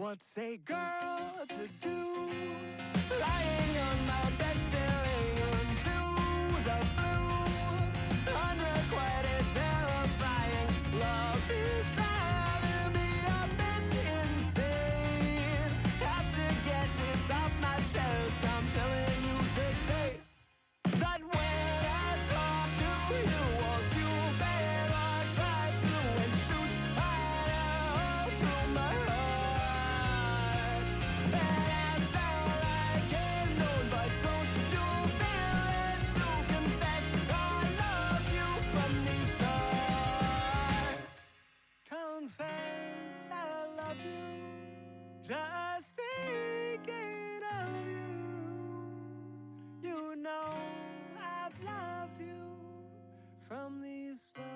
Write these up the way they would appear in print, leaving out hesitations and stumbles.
What's a girl to do? Lying on my bed staring into the blue. Unrequited, terrifying. Love is driving me a bit insane. Have to get this off my chest. I'm telling you today that when I talk to you, won't you better try through and shoot right out through my heart. And I sound like a known, but don't you feel it to confess I love you from the start. Confess I loved you, just thinking of you. You know I've loved you from the start.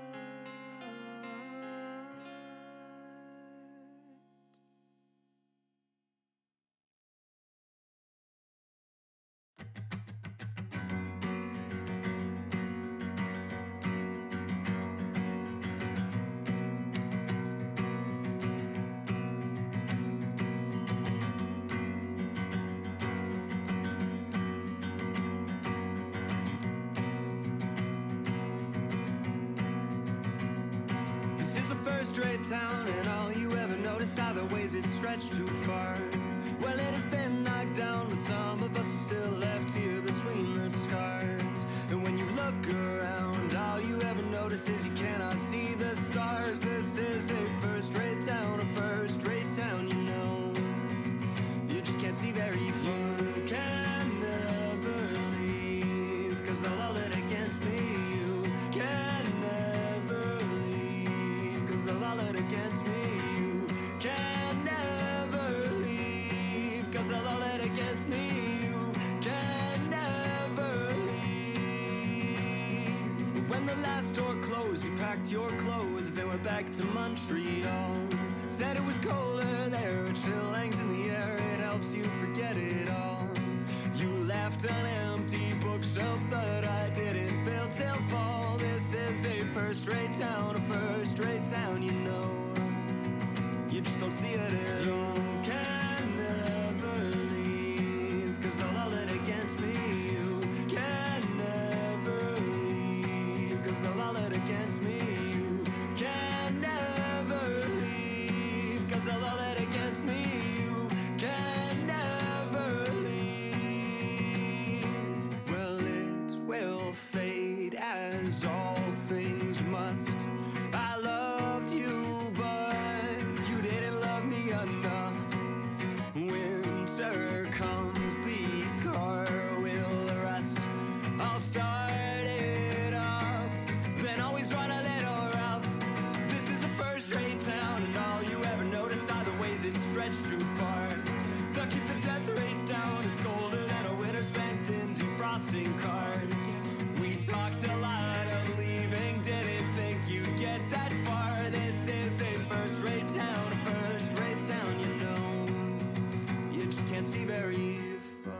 This is a first-rate town, and all you ever notice are the ways it's stretched too far. Well, it has been knocked down, but some of us are still left here between the scars. And when you look around, all you ever notice is you cannot see the stars. This is a first-rate town, you know. You just can't see very far. You can never leave, 'cause they'll all it against me. You can never leave, 'cause they'll all it against me. You can never leave, 'cause they'll all it against me. You can never leave. When the last door closed, you packed your clothes and went back to Montreal. Said it was colder there, a chill hangs in the air, it helps you forget it all. You left an empty bookshelf that I didn't fill till fall. This is a first-rate town, you know. You just don't see it at all. You can never leave, 'cause they'll all it against me. You can never leave, 'cause they'll all it against me. You can never leave, 'cause they'll all it against me. You can never leave. Well, it will fade as all things must. I loved you, but you didn't love me enough. Winter comes, the car will rust. I'll start it up, then always run a little rough. This is a first-rate town, and all you ever notice are the ways it's stretched too far. They'll keep the death rates down, it's colder than a winter spent in defrosting cars. We talked a lot of leaving, didn't think you'd get that far. This is a first-rate town, you know. You just can't see very far.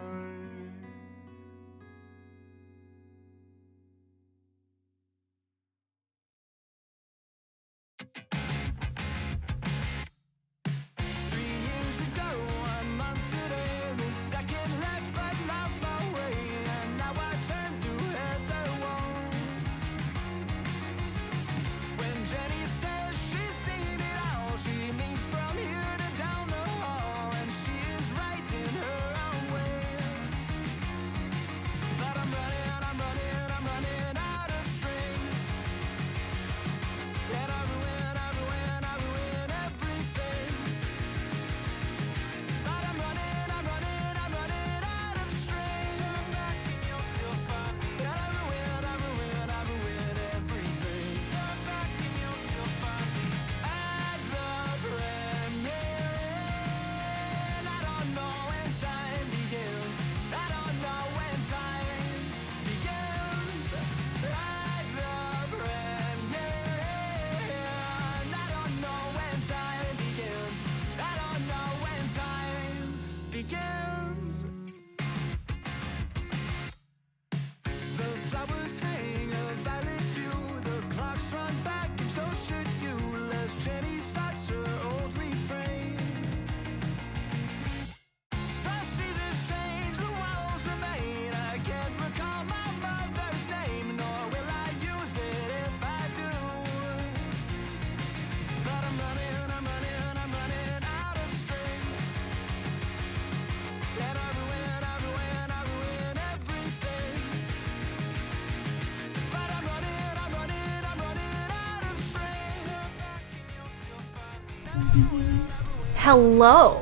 Hello.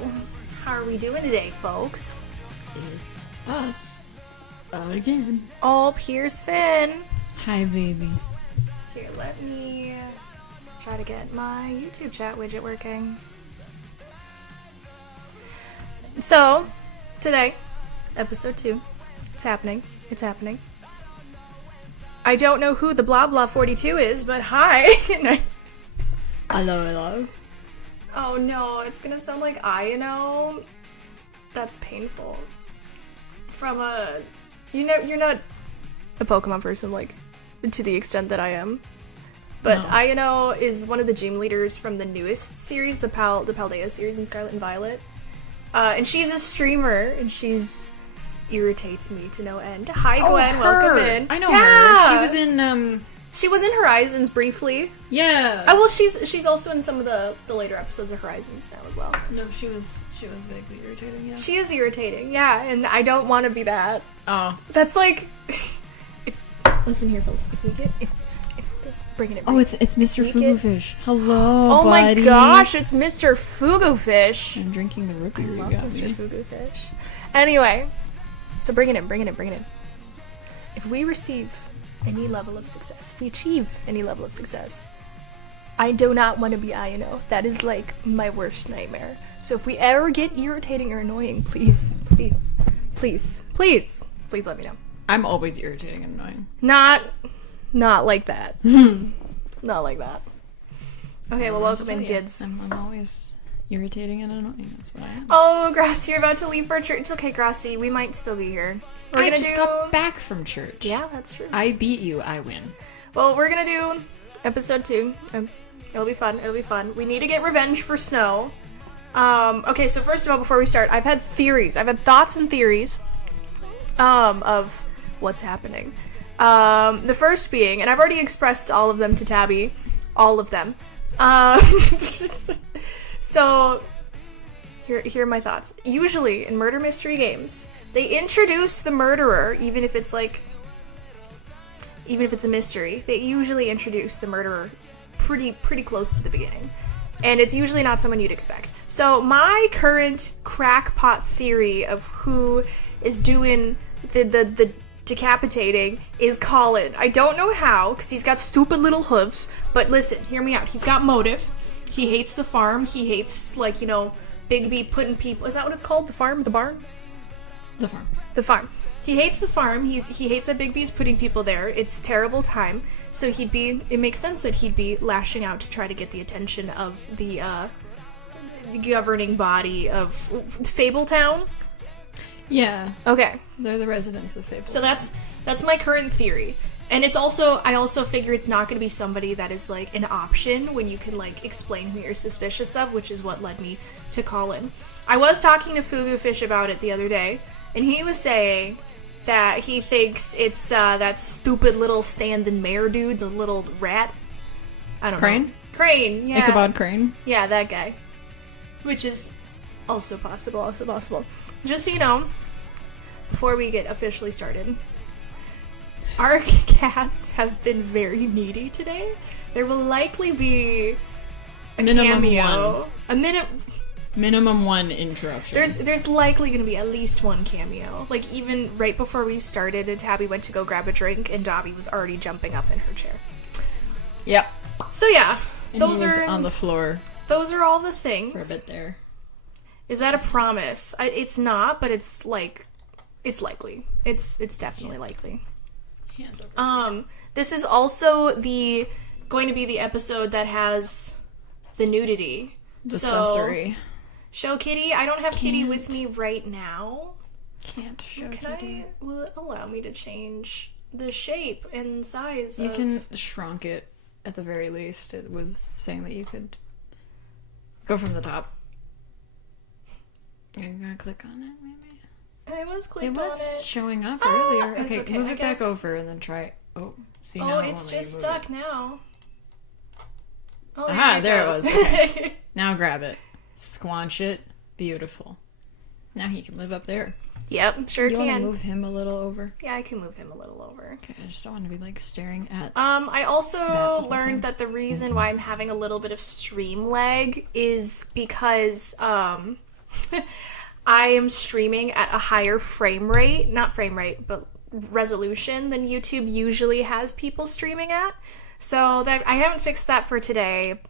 How are we doing today, folks? It's us. Again. Oh, here's Finn. Hi, baby. Here, let me try to get my YouTube chat widget working. So, today, episode 2. It's happening. It's happening. I don't know who the blah blah 42 is, but hi. Hello. Oh no, it's gonna sound like I know. That's painful. From you're not a Pokemon person, like, to the extent that I am. But No. Ayano is one of the gym leaders from the newest series, the Paldea series in Scarlet and Violet. And she's a streamer, and she's irritates me to no end. Hi, Gwen, welcome in. I know Yeah! her. She was in, She was in Horizons briefly. yeah. Oh, well, she's also in some of the later episodes of Horizons now as well. No, she was vaguely irritating, yeah. She is irritating, yeah, and I don't want to be that. Oh. That's like, listen here, folks. If we get, if bring it. Oh, it's Mr. We get- Fugufish. Hello, Oh my buddy. gosh, it's Mr. Fugufish. I'm drinking the root beer you Love got Mr. me. Fugufish. Anyway, so bring it in. If we receive any level of success, if we achieve any level of success, I do not want to be Ayano. That is like my worst nightmare. So if we ever get irritating or annoying, please let me know. I'm always irritating and annoying. Not like that. Not like that. Okay, well, welcome in, kids. I'm always irritating and annoying. That's what I am. Oh, Grassy, you're about to leave for church. It's okay, Grassy. We might still be here. We're I gonna just do. got back from church. Yeah, that's true. I beat you. I win. Well, we're gonna do episode 2. It'll be fun. We need to get revenge for Snow. Okay, so first of all, before we start, I've had thoughts and theories, of what's happening. The first being, and I've already expressed all of them to Tabby, all of them. So, here are my thoughts. Usually, in murder mystery games, they introduce the murderer, even if it's a mystery, they usually introduce the murderer pretty close to the beginning. And it's usually not someone you'd expect. So my current crackpot theory of who is doing the decapitating is Colin. I don't know how, because he's got stupid little hooves, but listen, hear me out. He's got motive. He hates the farm. He hates, Bigby putting people... Is that what it's called? The farm? The barn? The farm. The farm. He hates the farm. He hates that Bigby's putting people there. It's terrible time. So it makes sense that he'd be lashing out to try to get the attention of the governing body of Fabletown. Yeah. Okay. They're the residents of Fable. So that's my current theory. And it's also, I also figure it's not going to be somebody that is like an option when you can explain who you're suspicious of, which is what led me to Colin. I was talking to Fugufish about it the other day, and he was saying that he thinks it's that stupid little stand-in mayor dude, the little rat. I don't know. Crane, yeah. Ichabod Crane. Yeah, that guy. Which is also possible. Just so you know, before we get officially started, our cats have been very needy today. There will likely be a cameo. Minimum one interruption. There's likely going to be at least one cameo. Even right before we started, and Tabby went to go grab a drink, and Dobby was already jumping up in her chair. Yep. So yeah, And those he was are on the floor those are all the for things. a bit there. Is that a promise? It's not, but it's likely. It's definitely likely. This is also going to be the episode that has the nudity. The So, accessory. Show Kitty. I don't have Kitty with me right now. Can't show Will it allow me to change the shape and size? You can shrunk it at the very least. It was saying that you could go from the top. You're gonna click on it, maybe? I was clicked It on was it. showing up Ah, earlier. it's Okay, okay, move I it guess. back over and then try. Oh, see now. Oh, it it's won't let just you move stuck now. Oh, Aha, there it goes. was. Okay. Now grab it. Squanch it. Beautiful. Now he can live up there. Yep, sure You want to can. move him a little over? Yeah, I can move him a little over. Okay, I just don't want to be like staring at. I That also the whole learned time. that the reason why I'm having a little bit of stream lag is because I am streaming at a higher not frame rate, but resolution than YouTube usually has people streaming at. So that I haven't fixed that for today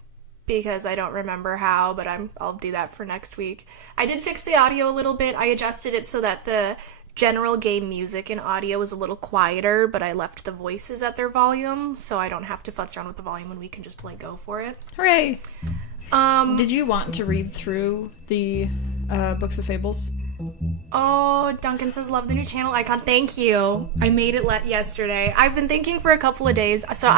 because I don't remember how, but I'll do that for next week. I did fix the audio a little bit. I adjusted it so that the general game music and audio was a little quieter, but I left the voices at their volume, so I don't have to futz around with the volume when we can just go for it. Hooray! Did you want to read through the books of fables? Oh, Duncan says, love the new channel icon. Thank you. I made it yesterday. I've been thinking for a couple of days. So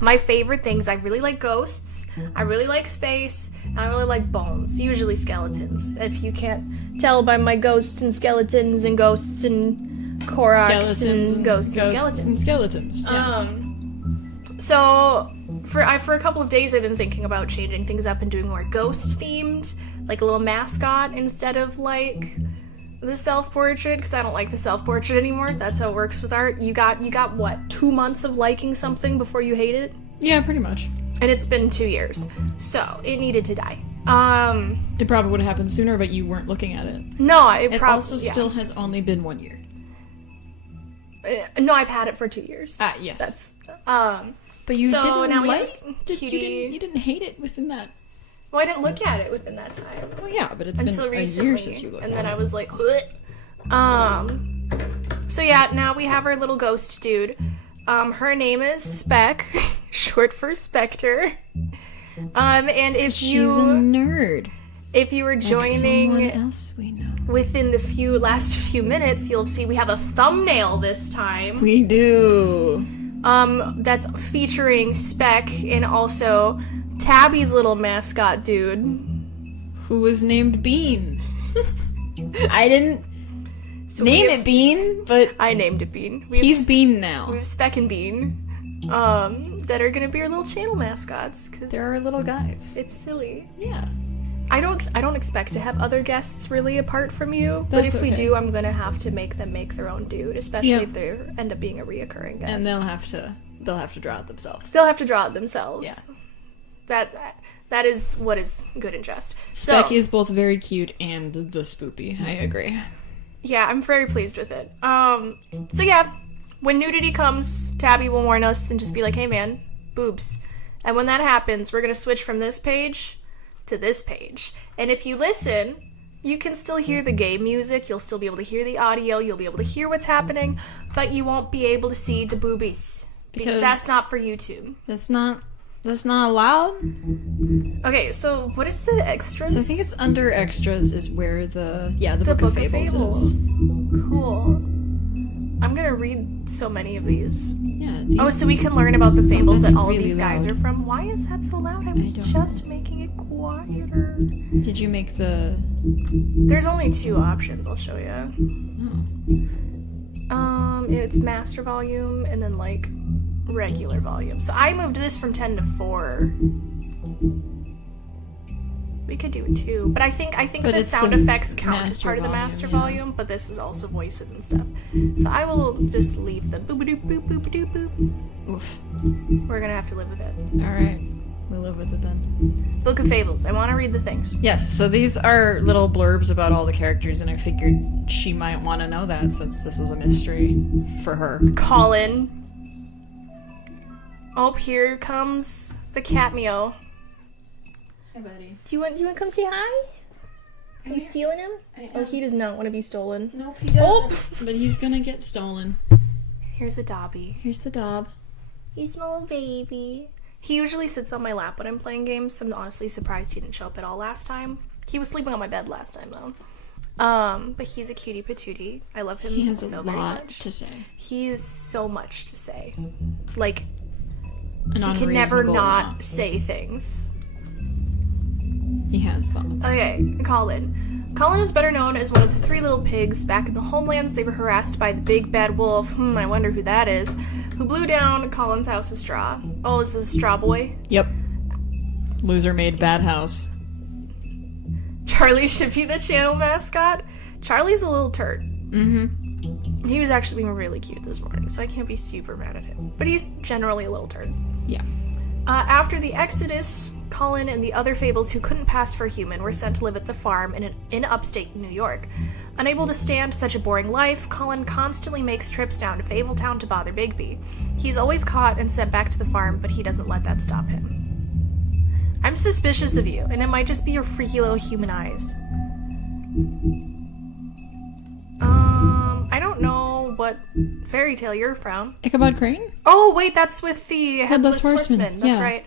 my favorite things, I really like ghosts, I really like space, and I really like bones. Usually skeletons. If you can't tell by my ghosts and skeletons and ghosts and Koroks and ghosts and skeletons. And skeletons. Yeah. So for a couple of days I've been thinking about changing things up and doing more ghost themed, like a little mascot instead of like the self-portrait, because I don't like the self-portrait anymore. That's how it works with art. You got what, 2 months of liking something before you hate it? Yeah, pretty much. And it's been 2 years. So it needed to die. It probably would have happened sooner, but you weren't looking at it. No, It also still has only been 1 year. No, I've had it for 2 years. Ah, yes. That's But you so didn't now we like have you didn't hate it within that. well, I didn't look at it within that time. Well, yeah, but it's Until been recently, a year since you looked and at then it. I was like, so yeah, now we have our little ghost dude. Her name is Spec, short for Spectre. And if She's a nerd. if you were Like someone joining else we know. within the last few minutes, you'll see we have a thumbnail this time. We do. That's featuring Spec and also Tabby's little mascot dude. Who was named Bean? I didn't So name we have- it Bean, but I named it Bean. We have he's Bean We now. have Speck and Bean, that are gonna be our little channel mascots. Cause There are little guys. it's silly. Yeah. I don't expect to have other guests really apart from you, but That's if we okay. do, I'm gonna have to make them make their own dude, especially Yeah. if they end up being a reoccurring guest. And they'll have to draw it themselves. They'll have to draw it themselves. Yeah. That is what is good and just. Spec So is both very cute and the spoopy. I agree. yeah, I'm very pleased with it. So yeah, when nudity comes, Tabby will warn us and just be like, "Hey man, boobs." And when that happens, we're gonna switch from this page to this page. And if you listen, you can still hear the game music. You'll still be able to hear the audio. You'll be able to hear what's happening, but you won't be able to see the boobies because that's not for YouTube. That's not allowed. Okay, so what is the extras? So I think it's under extras is where the the Book of Fables is. Cool. I'm gonna read so many of these. Yeah. Oh, so we can learn about the fables that's that all of really these guys loud. are from. Why is that so loud? I was don't just making it quieter. Did you make the? There's only 2 options. I'll show you. It's master volume and then like regular volume. So I moved this from 10 to 4. We could do it too, but I think But the it's sound the effects count as master part of the volume, master yeah. volume. But this is also voices and stuff. So I will just leave the boop doop boop boop doop boop. Oof. We're gonna have to live with it. All right. We'll live with it then. Book of Fables. I want to read the things. Yes, so these are little blurbs about all the characters, and I figured she might want to know that since this is a mystery for her. Colin. Oh, here comes the Catmeo. Hey, buddy. Do you want to come say hi? Are you stealing him? Oh, he does not want to be stolen. Nope, he doesn't. But he's gonna get stolen. Here's a Dobby. Here's the Dob. He's my little baby. He usually sits on my lap when I'm playing games, so I'm honestly surprised he didn't show up at all last time. He was sleeping on my bed last time, though. But he's a cutie patootie. I love him He has so a very lot much. to say. He has so much to say. Like, An he can never unreasonable not amount. say things. He has thoughts. Okay, Colin. Colin is better known as one of the 3 little pigs. Back in the homelands, they were harassed by the big bad wolf, I wonder who that is, who blew down Colin's house of straw. Oh, is this Straw Boy? Yep. Loser made bad house. Charlie should be the channel mascot. Charlie's a little turd. He was actually being really cute this morning, so I can't be super mad at him. But he's generally a little turd. Yeah. After the Exodus, Colin and the other Fables who couldn't pass for human were sent to live at the farm in upstate New York. Unable to stand such a boring life, Colin constantly makes trips down to Fabletown to bother Bigby. He's always caught and sent back to the farm, but he doesn't let that stop him. I'm suspicious of you, and it might just be your freaky little human eyes. I don't know what fairy tale you're from. Ichabod Crane? Oh, wait, that's with the Headless Horseman. Horseman. That's Yeah. right.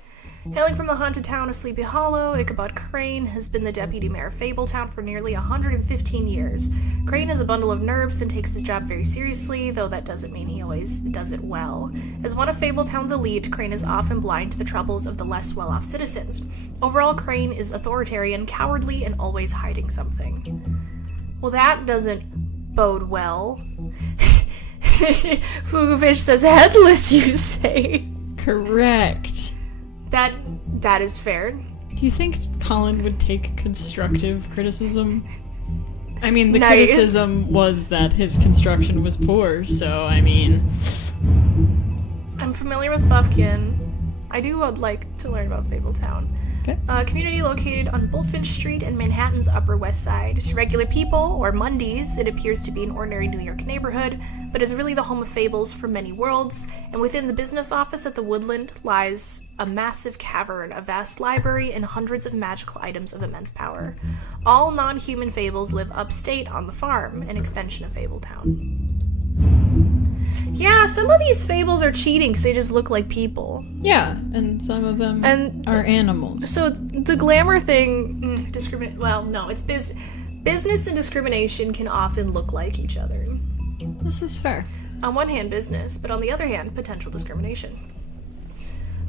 Hailing from the haunted town of Sleepy Hollow, Ichabod Crane has been the deputy mayor of Fabletown for nearly 115 years. Crane is a bundle of nerves and takes his job very seriously, though that doesn't mean he always does it well. As one of Fabletown's elite, Crane is often blind to the troubles of the less well-off citizens. Overall, Crane is authoritarian, cowardly, and always hiding something. Well, that doesn't bode well. Fugufish says, headless, you say? Correct. That is fair. Do you think Colin would take constructive criticism? I mean, the Nice. criticism was that his construction was poor, so, I mean... I'm familiar with Buffkin. I would like to learn about Fabletown. Okay. A community located on Bullfinch Street in Manhattan's Upper West Side. To regular people, or Mundies, it appears to be an ordinary New York neighborhood, but is really the home of fables from many worlds, and within the business office at the Woodland lies a massive cavern, a vast library, and hundreds of magical items of immense power. All non-human fables live upstate on the farm, an extension of Fabletown. Yeah, some of these fables are cheating because they just look like people. Yeah, and some of them are animals. So the glamour thing, it's business and discrimination can often look like each other. This is fair. On one hand, business, but on the other hand, potential discrimination.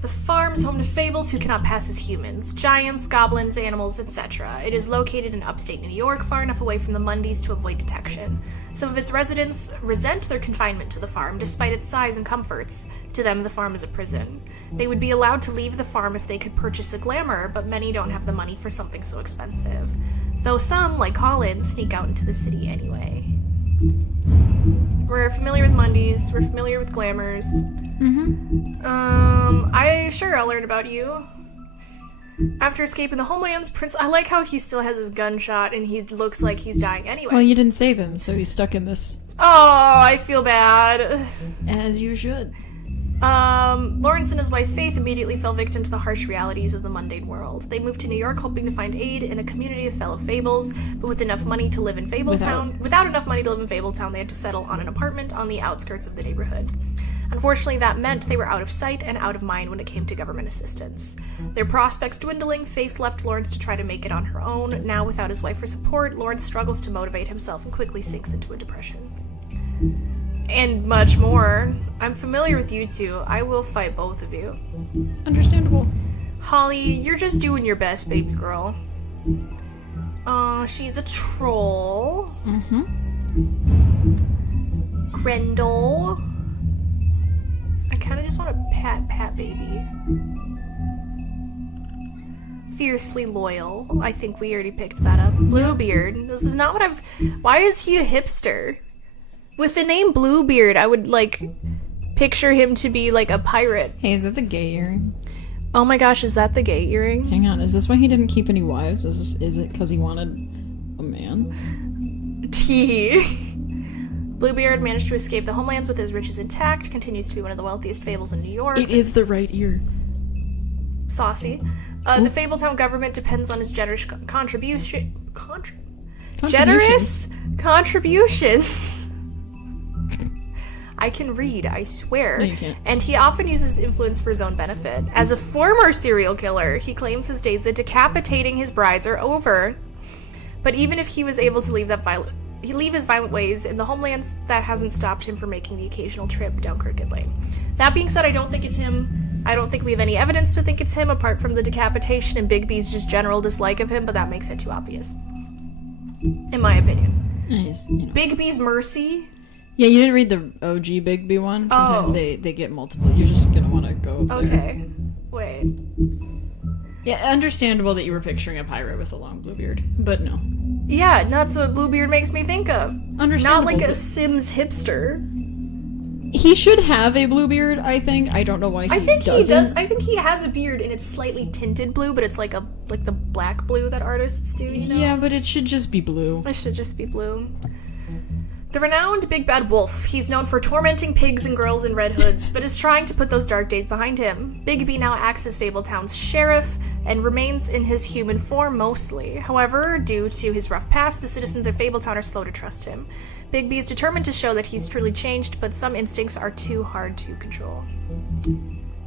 The farm is home to fables who cannot pass as humans, giants, goblins, animals, etc. It is located in upstate New York, far enough away from the Mundies to avoid detection. Some of its residents resent their confinement to the farm, despite its size and comforts. To them, the farm is a prison. They would be allowed to leave the farm if they could purchase a glamour, but many don't have the money for something so expensive. Though some, like Colin, sneak out into the city anyway. We're familiar with Mundies, we're familiar with glamours. I'll learn about you. After escaping the homelands, I like how he still has his gunshot and he looks like he's dying anyway. Well, you didn't save him, so he's stuck in this. Oh, I feel bad. As you should. Lawrence and his wife Faith immediately fell victim to the harsh realities of the mundane world. They moved to New York hoping to find aid in a community of fellow fables, but without enough money to live in Fabletown, they had to settle on an apartment on the outskirts of the neighborhood. Unfortunately, that meant they were out of sight and out of mind when it came to government assistance. Their prospects dwindling, Faith left Lawrence to try to make it on her own. Now, without his wife for support, Lawrence struggles to motivate himself and quickly sinks into a depression. And much more. I'm familiar with you two. I will fight both of you. Understandable. Holly, you're just doing your best, baby girl. She's a troll. Grendel. I kind of just want to pat baby. Fiercely loyal. I think we already picked that up. Bluebeard. This is not what I was... Why is he a hipster? With the name Bluebeard, I would, picture him to be, a pirate. Hey, is that the gay earring? Oh my gosh, is that the gay earring? Hang on, is this why he didn't keep any wives? Is it because he wanted a man? Bluebeard managed to escape the homelands with his riches intact, continues to be one of the wealthiest fables in New York. It is the right ear. Saucy. The Fabletown government depends on his generous generous contributions. I can read, I swear. No, you can't. And he often uses influence for his own benefit. As a former serial killer, he claims his days of decapitating his brides are over. But even if he was able to leave his violent ways in the homelands, that hasn't stopped him from making the occasional trip down Crooked Lane. That being said, I don't think it's him. I don't think we have any evidence to think it's him, apart from the decapitation and Bigby's just general dislike of him, but that makes it too obvious. In my opinion. Nice. Bigby's mercy. Yeah, you didn't read the OG Bigby one? Sometimes they get multiple. You're just gonna want to go over there. Okay. Wait. Yeah, understandable that you were picturing a pirate with a long blue beard, but no. Yeah, that's what Bluebeard makes me think of. Understandable. Not like a but Sims hipster. he should have a blue beard, I think. I don't know why he I think doesn't. he does. I think he has a beard and it's slightly tinted blue, but it's like the black blue that artists do, you know? Yeah, but it should just be blue. It should just be blue. The renowned Big Bad Wolf. He's known for tormenting pigs and girls in red hoods, but is trying to put those dark days behind him. Bigby now acts as Fabletown's sheriff and remains in his human form mostly. However, due to his rough past, the citizens of Fabletown are slow to trust him. Bigby is determined to show that he's truly changed, but some instincts are too hard to control.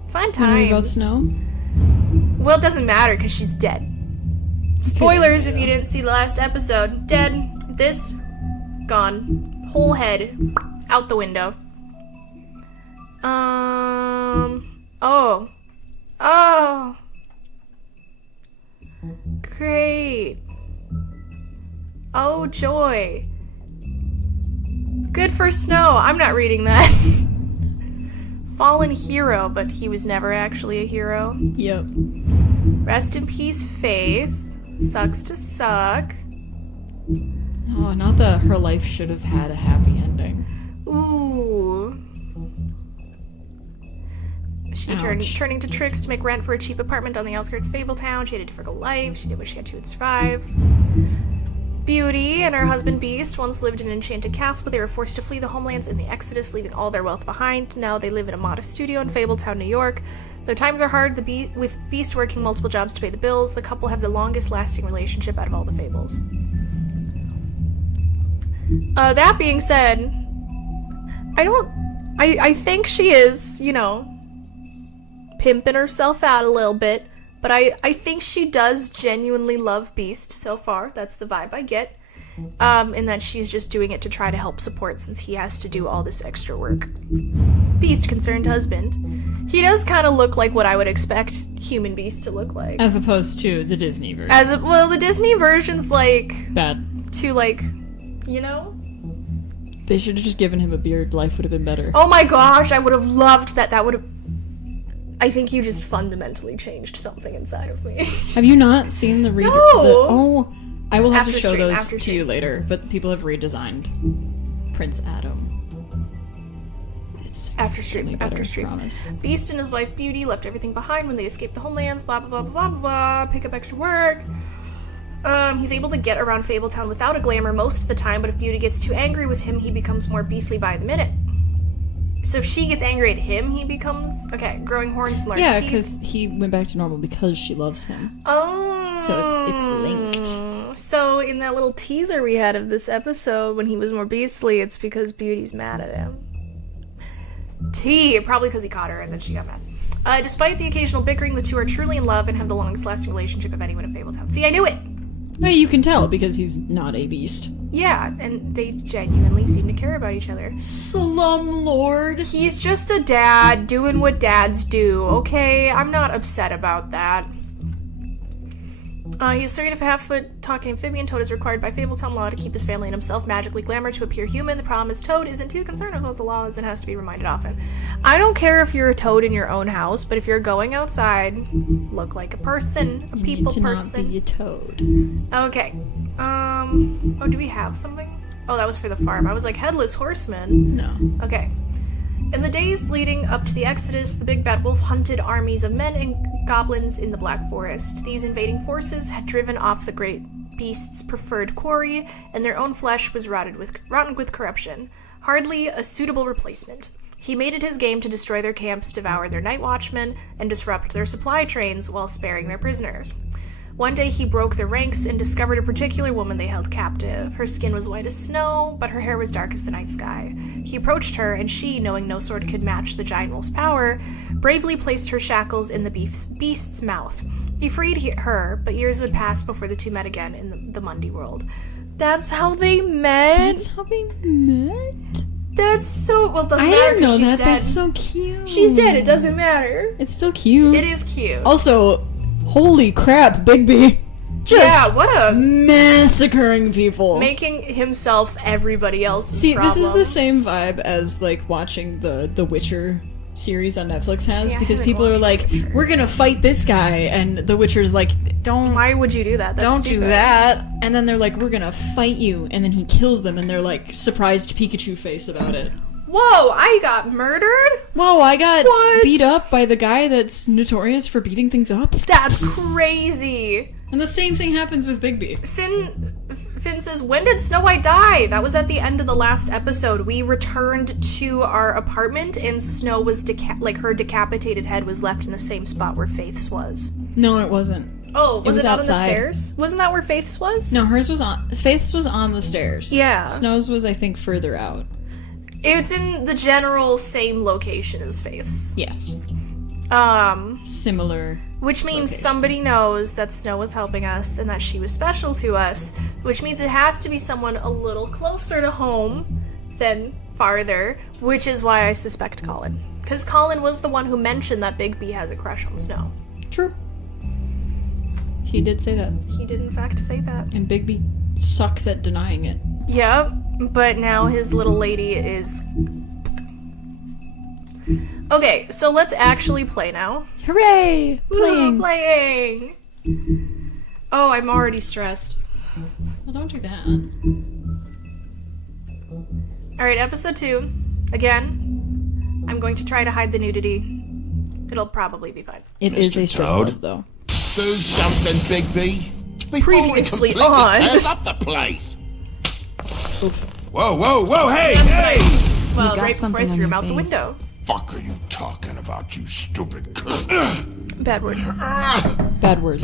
Fun times. When we got Snow? Well, it doesn't matter because she's dead. Spoilers if you didn't see the last episode. Dead. This, gone. Whole head out the window. Oh. Great. Oh, joy. Good for Snow. I'm not reading that. Fallen hero, but he was never actually a hero. Yep. Rest in peace, Faith. Sucks to suck. Oh, not that her life should have had a happy ending. Ooh. She turning to tricks to make rent for a cheap apartment on the outskirts of Fabletown. She had a difficult life. She did what she had to survive. Beauty and her husband Beast once lived in an enchanted castle, but they were forced to flee the homelands in the Exodus, leaving all their wealth behind. Now they live in a modest studio in Fabletown, New York. Their times are hard, with Beast working multiple jobs to pay the bills. The couple have the longest lasting relationship out of all the Fables. That being said, I think she is, pimping herself out a little bit, but I think she does genuinely love Beast so far. That's the vibe I get. And that she's just doing it to try to help support since he has to do all this extra work. Beast, concerned husband. He does kind of look like what I would expect human Beast to look like. As opposed to the Disney version. The Disney version's Bad. too They should have just given him a beard. Life would have been better. Oh my gosh, I would have loved that. That would have... I think you just fundamentally changed something inside of me. Have you not seen the reader? No! I will have to After show stream, those after to stream. you later, but people have redesigned Prince Adam. It's After stream, significantly better, after stream. I promise. Beast and his wife Beauty left everything behind when they escaped the homelands, blah blah blah blah blah blah, pick up extra work. He's able to get around Fabletown without a glamour most of the time, but if Beauty gets too angry with him, he becomes more beastly by the minute. So if she gets angry at him, he becomes... Okay, growing horns and large Yeah, teeth. because he went back to normal because she loves him. Oh. So it's linked. So in that little teaser we had of this episode, when he was more beastly, it's because Beauty's mad at him. Probably because he caught her and then she got mad. Despite the occasional bickering, the two are truly in love and have the longest lasting relationship of anyone in Fabletown. See, I knew it! Well, you can tell because he's not a beast. Yeah, and they genuinely seem to care about each other. Slumlord. He's just a dad doing what dads do, okay? I'm not upset about that. He's 3.5-foot talking amphibian. Toad is required by Fabletown law to keep his family and himself magically glamour to appear human. The problem is Toad isn't too concerned about the laws and has to be reminded often. I don't care if you're a toad in your own house, but if you're going outside, look like a person, a people You need to person. not be a toad. Okay. Oh, do we have something? Oh, that was for the farm. I was like, Headless Horseman. No. Okay. In the days leading up to the Exodus, the Big Bad Wolf hunted armies of men and goblins in the Black Forest. These invading forces had driven off the great beast's preferred quarry, and their own flesh was rotten with corruption. Hardly a suitable replacement. He made it his game to destroy their camps, devour their night watchmen, and disrupt their supply trains while sparing their prisoners. One day he broke their ranks and discovered a particular woman they held captive. Her skin was white as snow, but her hair was dark as the night sky. He approached her, and she, knowing no sword could match the giant wolf's power, bravely placed her shackles in the beast's mouth. He freed her, but years would pass before the two met again in the Mundy world. That's how they met? That's how we met? That's so... Well, it doesn't I matter didn't because know she's that. dead. That's so cute. She's dead. It doesn't matter. It's still cute. It is cute. Also, holy crap, Bigby. Just Yeah, what a... massacring people. Making himself everybody else's See, problem. this is the same vibe as, like, watching the Witcher series on Netflix has, See, I because haven't people are watched like, The Witcher. we're gonna fight this guy, and The Witcher's like, don't Why would you do that? That's don't do stupid. that. And then they're like, we're gonna fight you, and then he kills them, and they're like, surprised Pikachu face about it. Whoa, I got murdered? Whoa, I got What? beat up by the guy that's notorious for beating things up. That's crazy. And the same thing happens with Bigby. Finn says, when did Snow White die? That was at the end of the last episode. We returned to our apartment and Snow was her decapitated head was left in the same spot where Faith's was. No, it wasn't. Oh, was was it out on the outside. stairs? Wasn't that where Faith's was? No, hers was on. Faith's was on the stairs. Yeah. Snow's was, I think, further out. It's in the general same location as Faith's. Yes. Similar. Which means location. somebody knows that Snow was helping us and that she was special to us, which means it has to be someone a little closer to home than farther, which is why I suspect Colin. Because Colin was the one who mentioned that Bigby has a crush on Snow. True. He did say that. He did in fact say that. And Bigby sucks at denying it. Yep, but now his little lady is... Okay, so let's actually play now. Hooray! Woo, Playing. playing! Oh, I'm already stressed. Well, don't do that. Alright, episode 2. Again, I'm going to try to hide the nudity. It'll probably be fine. It is Mr. a strip Toad? club, though. Do something, Bigby. Before Previously he completely on. tears up the place. Oof. Whoa, whoa, whoa! Hey, That's hey! nice. Well, got right before I something on threw your him out the face. window. Fuck are you talking about, you stupid cunt? Bad word. Bad words.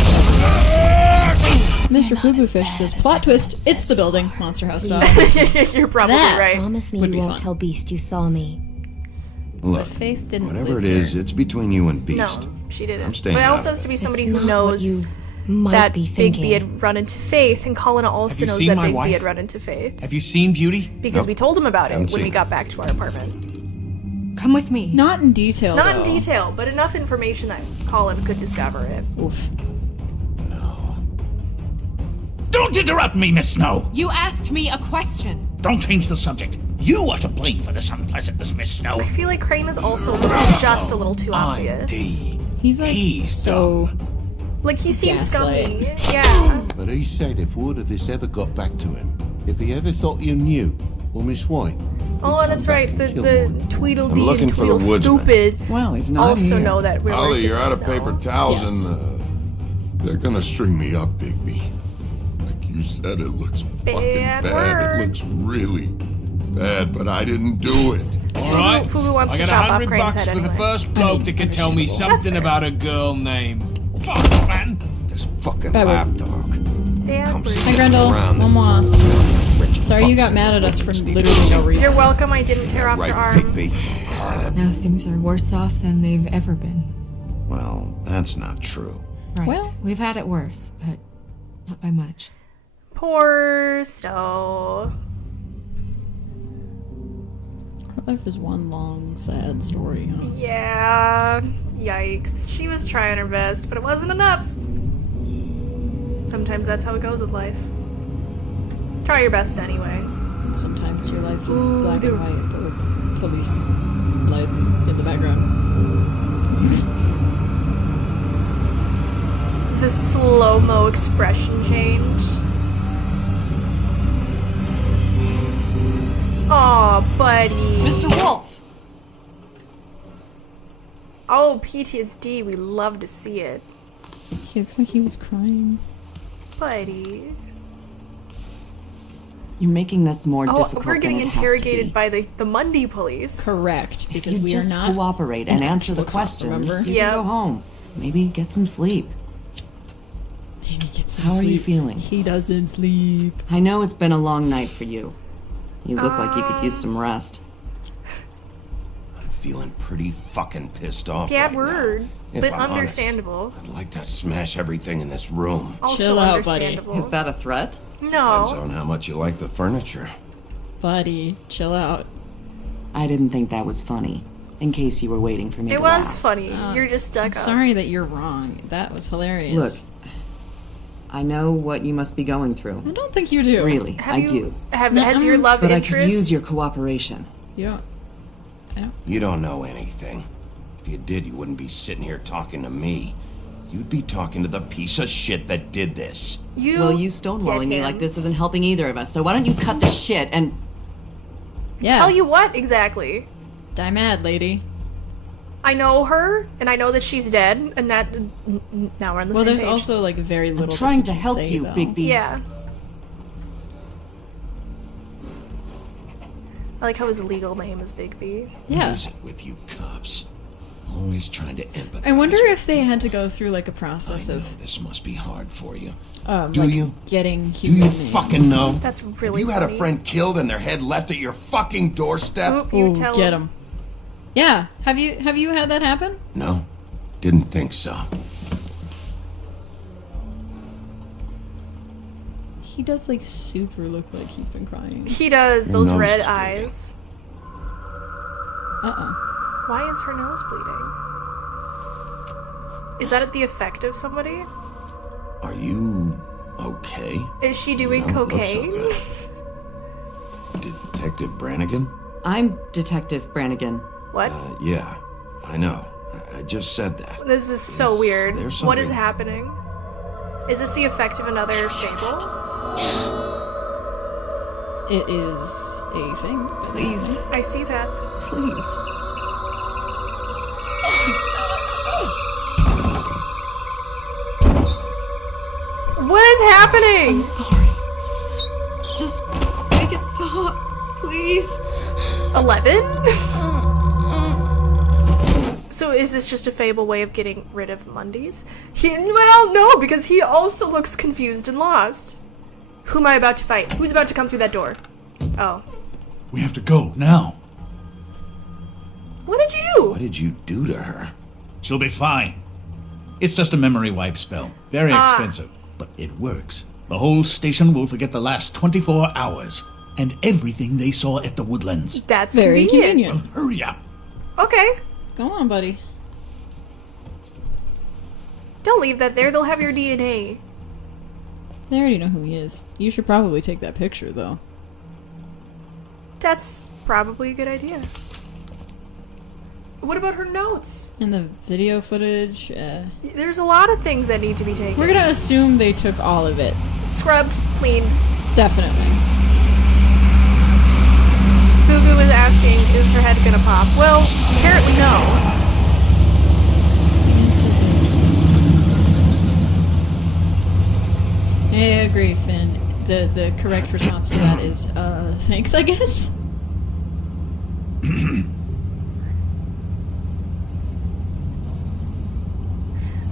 Mr. Fubufish says, plot twist, it's the building, Monster House style. You're probably That- right. Promise me Would you be won't fun. tell Beast you saw me. Look, Faith didn't whatever live it is, there. it's between you and Beast. No, she didn't. I'm staying But it out also of has to be it. somebody It's who not knows what you might that be thinking. Bigby had run into Faith, and Colin also you knows seen that my Bigby wife? had run into Faith. Have you seen Beauty? Because Nope. we told him about it Haven't when we seen got her. back to our apartment. Come with me. Not in detail, Not in though. detail, but enough information that Colin could discover it. Oof. Don't interrupt me, Miss Snow! You asked me a question. Don't change the subject. You are to blame for this unpleasantness, Miss Snow. I feel like Crane is also just a little too I'm obvious. D. He's like, He's so... Like, he seems Gaslight. scummy. Yeah. But he said if word of this ever got back to him, if he ever thought you knew, or Miss White, Oh, that's back right. and The kill one. Tweedledee I'm looking and for the Tweedle woodsman. Stupid Well, he's not also here. know that we're Ollie, working you're out of snow. paper towels Yes. and they're gonna string me up, Bigby. Like you said, it looks fucking Bad bad. word. It looks really bad, but I didn't do it. All right. Fubu wants I to got chop off $100 Crane's head for the anyway. first bloke that can tell me understandable. something fair. about a girl named. Fuck, man. This fucking Bad word. lapdog. Bad Come word. sit Hi, Grendel. around this One more. rich Sorry you fucks got mad and at us for witches need literally to no see. reason. You're welcome. I didn't tear off Right, your arm. Bigby. Now things are worse off than they've ever been. Well, that's not true. Right. Well- We've had it worse, but not by much. Poor Snow. Her life is one long, sad story, huh? Yeah. Yikes. She was trying her best, but it wasn't enough. Sometimes that's how it goes with life. Try your best anyway. Sometimes your life is Ooh, black the- and white, but with police lights in the background. The slow-mo expression change. Aw, buddy. Mr. Wolf! Oh, PTSD. We love to see it. He looks like he was crying. Buddy. You're making this more Oh, difficult we're getting than it has to interrogated be. by the Mundy police. Correct, If because you we just are not. cooperate and an answer the actual cop, questions, remember? you Yep. can go home. Maybe get some sleep. Maybe get some How are you sleep. feeling? He doesn't sleep. I know it's been a long night for you. You look like you could use some rest. I'm feeling pretty fucking pissed off Bad right word, now. If but I'm honest, understandable. I'd like to smash everything in this room. Also Chill out, buddy. understandable. Is that a threat? Depends No. on how much you like the furniture. Buddy, chill out. I didn't think that was funny. In case you were waiting for me It to was laugh. funny. You're just stuck I'm up. sorry that you're wrong. That was hilarious. Look, I know what you must be going through. I don't think you do. Really, Have I you, do. Has your love But I interest? could use your cooperation. You don't. You don't know anything. If you did, you wouldn't be sitting here talking to me. You'd be talking to the piece of shit that did this. Well, you stonewalling me him. like this isn't helping either of us, so why don't you cut the shit and... Yeah. Tell you what exactly? Die mad, lady. I know her, and I know that she's dead, and that now we're on the Well, same there's page. also like very I'm little. trying that to you can help say, you, though. Bigby. Yeah. I like how his legal name is Bigby. What Yeah. is it with you cops? Always trying to empathize. I wonder with if they me. had to go through like a I process know of this must be hard for you. do you? getting Do human you names. fucking know? That's really Have you had funny. a friend killed and their head left at your fucking doorstep? Oop, you Ooh, tell get him. Yeah. Have you had that happen? No, didn't think so. He does like super look like he's been crying. He does, Your those nose red is bleeding. eyes. Why is her nose bleeding? Is that the effect of somebody? Are you okay? Is she doing You don't look so cocaine? good. Detective Brannigan? I'm Detective Brannigan. What? Yeah, I know. I just said that. This is so weird. there What is something- happening? Is this the effect of another fable? It is a thing. Please, I see that. please. What is happening? Sorry. Just make it stop, please. 11? So is this just a fable way of getting rid of Mundies? Well, no, because he also looks confused and lost. Who am I about to fight? Who's about to come through that door? Oh. We have to go now. What did you do? What did you do to her? She'll be fine. It's just a memory wipe spell. Very expensive, but it works. The whole station will forget the last 24 hours and everything they saw at the Woodlands. That's Very convenient. convenient. Hurry up. Okay. Go on, buddy. Don't leave that there. They'll have your DNA. They already know who he is. You should probably take that picture, though. That's probably a good idea. What about her notes? And the video footage. There's a lot of things that need to be taken. We're gonna assume they took all of it. Scrubbed, cleaned. Definitely. Fugu is asking, is her head gonna pop? Well, apparently no. I agree, Finn. The correct response to that is, thanks, I guess?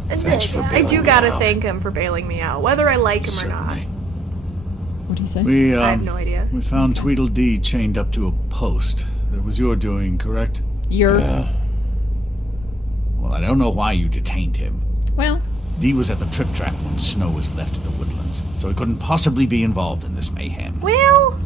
Thanks for I bailing do me gotta out. thank him for bailing me out, whether I like him or not. Certainly. What do you say? We, I have no idea. We found Tweedledee chained up to a post. That was your doing, correct? You're... Yeah. Well, I don't know why you detained him. Well, Dee was at the trip trap when Snow was left at the Woodlands, so he couldn't possibly be involved in this mayhem. Well,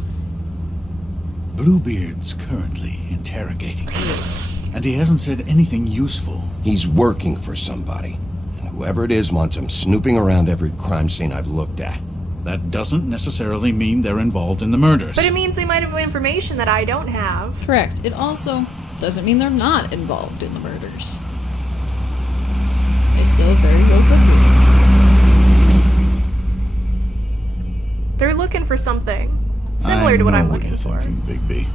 Bluebeard's currently interrogating him, and he hasn't said anything useful. He's working for somebody. And whoever it is wants him snooping around every crime scene I've looked at. That doesn't necessarily mean they're involved in the murders. but it means they might have information that I don't have. correct. It also doesn't mean they're not involved in the murders. They still very well could be. They're looking for something similar to what I'm looking you're for. thinking, Bigby.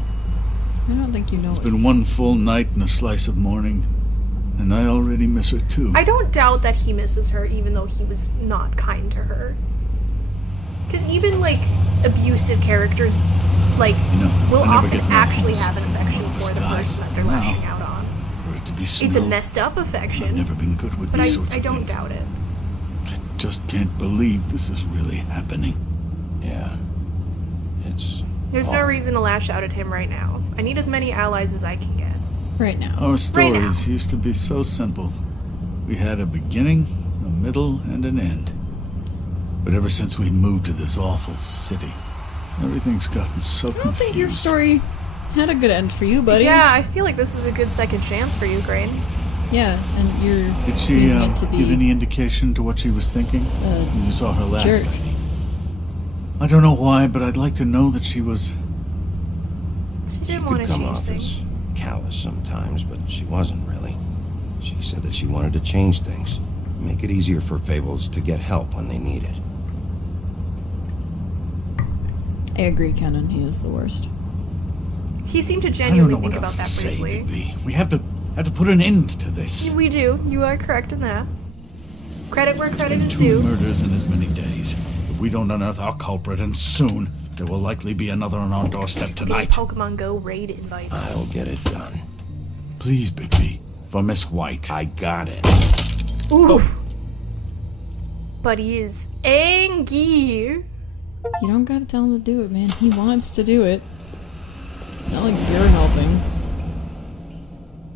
I don't think you know It's what been he's- one full night and a slice of morning, and I already miss her too. I don't doubt that he misses her, even though he was not kind to her. Because even, like, abusive characters, like, No, will I never often get actually nervous. have an affection All of us for the died. person that they're Wow. lashing out on. For it to be It's a Snow, messed up I've affection, never been good with but these sorts I of don't things. doubt it. I just can't believe this is really happening. Yeah. It's There's no hard. reason to lash out at him right now. I need as many allies as I can get. Right now. Our Right now. stories used to be so simple. We had a beginning, a middle, and an end. But ever since we moved to this awful city, everything's gotten so I don't confused. think your story had a good end for you, buddy. Yeah, I feel like this is a good second chance for you, Grain. Yeah, and you're Did she using it to be give any indication to what she was thinking when you saw her last jerk. night? I don't know why, but I'd like to know that she was... She She didn't want could to come change off things. as callous sometimes, but she wasn't really. She said that she wanted to change things. Make it easier for Fables to get help when they need it. I agree, Kenan. He is the worst. He seemed to I don't genuinely know think what about else to that say, briefly. Bigby. We have to put an end to this. We do. You are correct in that. Credit where credit Been is 2 due. murders in as many days. If we don't unearth our culprit, and soon, there will likely be another on our doorstep Getting tonight. Pokemon Go raid invites. I'll get it done. Please, Bigby. For Miss White. I got it. Ooh. But he is angry. You don't gotta tell him to do it, man. He wants to do it. It's not like you're helping.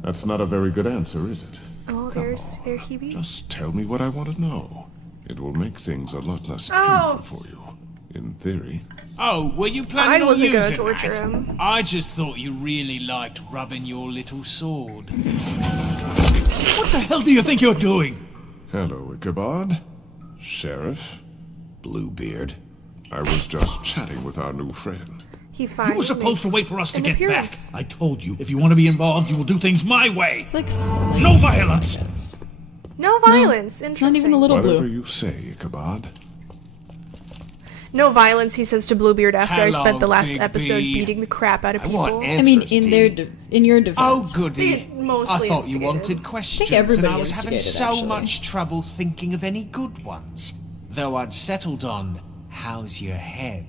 That's not a very good answer, is it? Oh, there he be. Just tell me what I want to know. It will make things a lot less Oh. painful for you. In theory. Oh, were you I planning on wasn't using gonna torture that? him. I just thought you really liked rubbing your little sword. What the hell do you think you're doing? Hello, Ichabod. Sheriff. Bluebeard. I was just chatting with our new friend. He finally You were supposed to makes wait for us to an get appearance. back. I told you, if you want to be involved, you will do things my way. It's like silly. No violence. No violence. It's Interesting. not even a little Whatever blue. you say, Ichabod. No violence, he says to Bluebeard after I Hello, spent the last Big episode B. beating the crap out of I people. want answers, I mean, in Dee. in your Oh, defense. goody. It mostly I thought you instigated. wanted questions, everybody and I was having instigated, so actually. much trouble thinking of any good ones. Though I'd settled on, how's your head?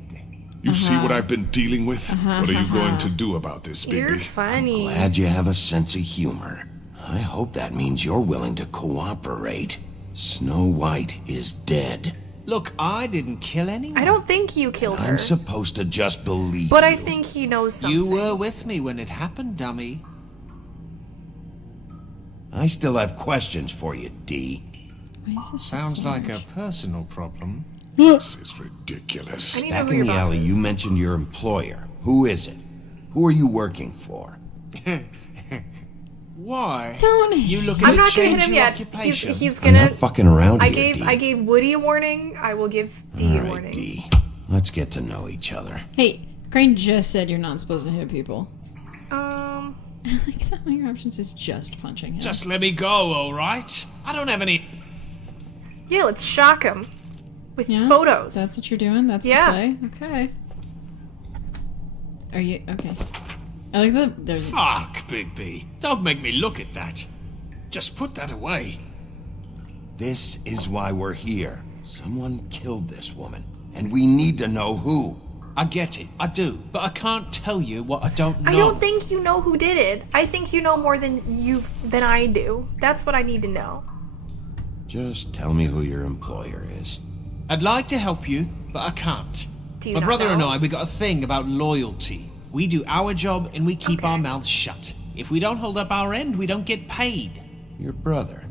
You see what I've been dealing with? What are you going to do about this, You're Bigby? funny. Glad you have a sense of humor. I hope that means you're willing to cooperate. Snow White is dead. Look, I didn't kill anyone. I don't think you killed her. I'm supposed to just believe But I you. think he knows something. You were with me when it happened, dummy. I still have questions for you, Dee. Why is this shit Sounds so like a harsh? personal problem. This is ridiculous. I need to know Back who in your the boss alley, is. you mentioned your employer. Who is it? Who are you working for? Why? Don't You looking I'm to not gonna change hit him your yet. occupation? He's I'm gonna. not fucking around I here, Dee. gave Woody a warning. I will give Dee All a right, warning. Dee. Let's get to know each other. Hey, Crane just said you're not supposed to hit people. Um, I like that one of your options is just punching him. Just let me go, alright? I don't have any... yeah, let's shock him with Yeah? photos. That's what you're doing? That's Yeah. the play? Okay. Are you... Okay. I like that there's... Fuck, Bigby. Don't make me look at that. Just put that away. This is why we're here. Someone killed this woman, and we need to know who. I get it, I do, but I can't tell you what I don't know. I don't think you know who did it. I think you know more than I do. That's what I need to know. Just tell me who your employer is. I'd like to help you, but I can't. Do you My not brother and know? I, we got a thing about loyalty. We do our job and we keep Okay. our mouths shut. If we don't hold up our end, we don't get paid. Your brother.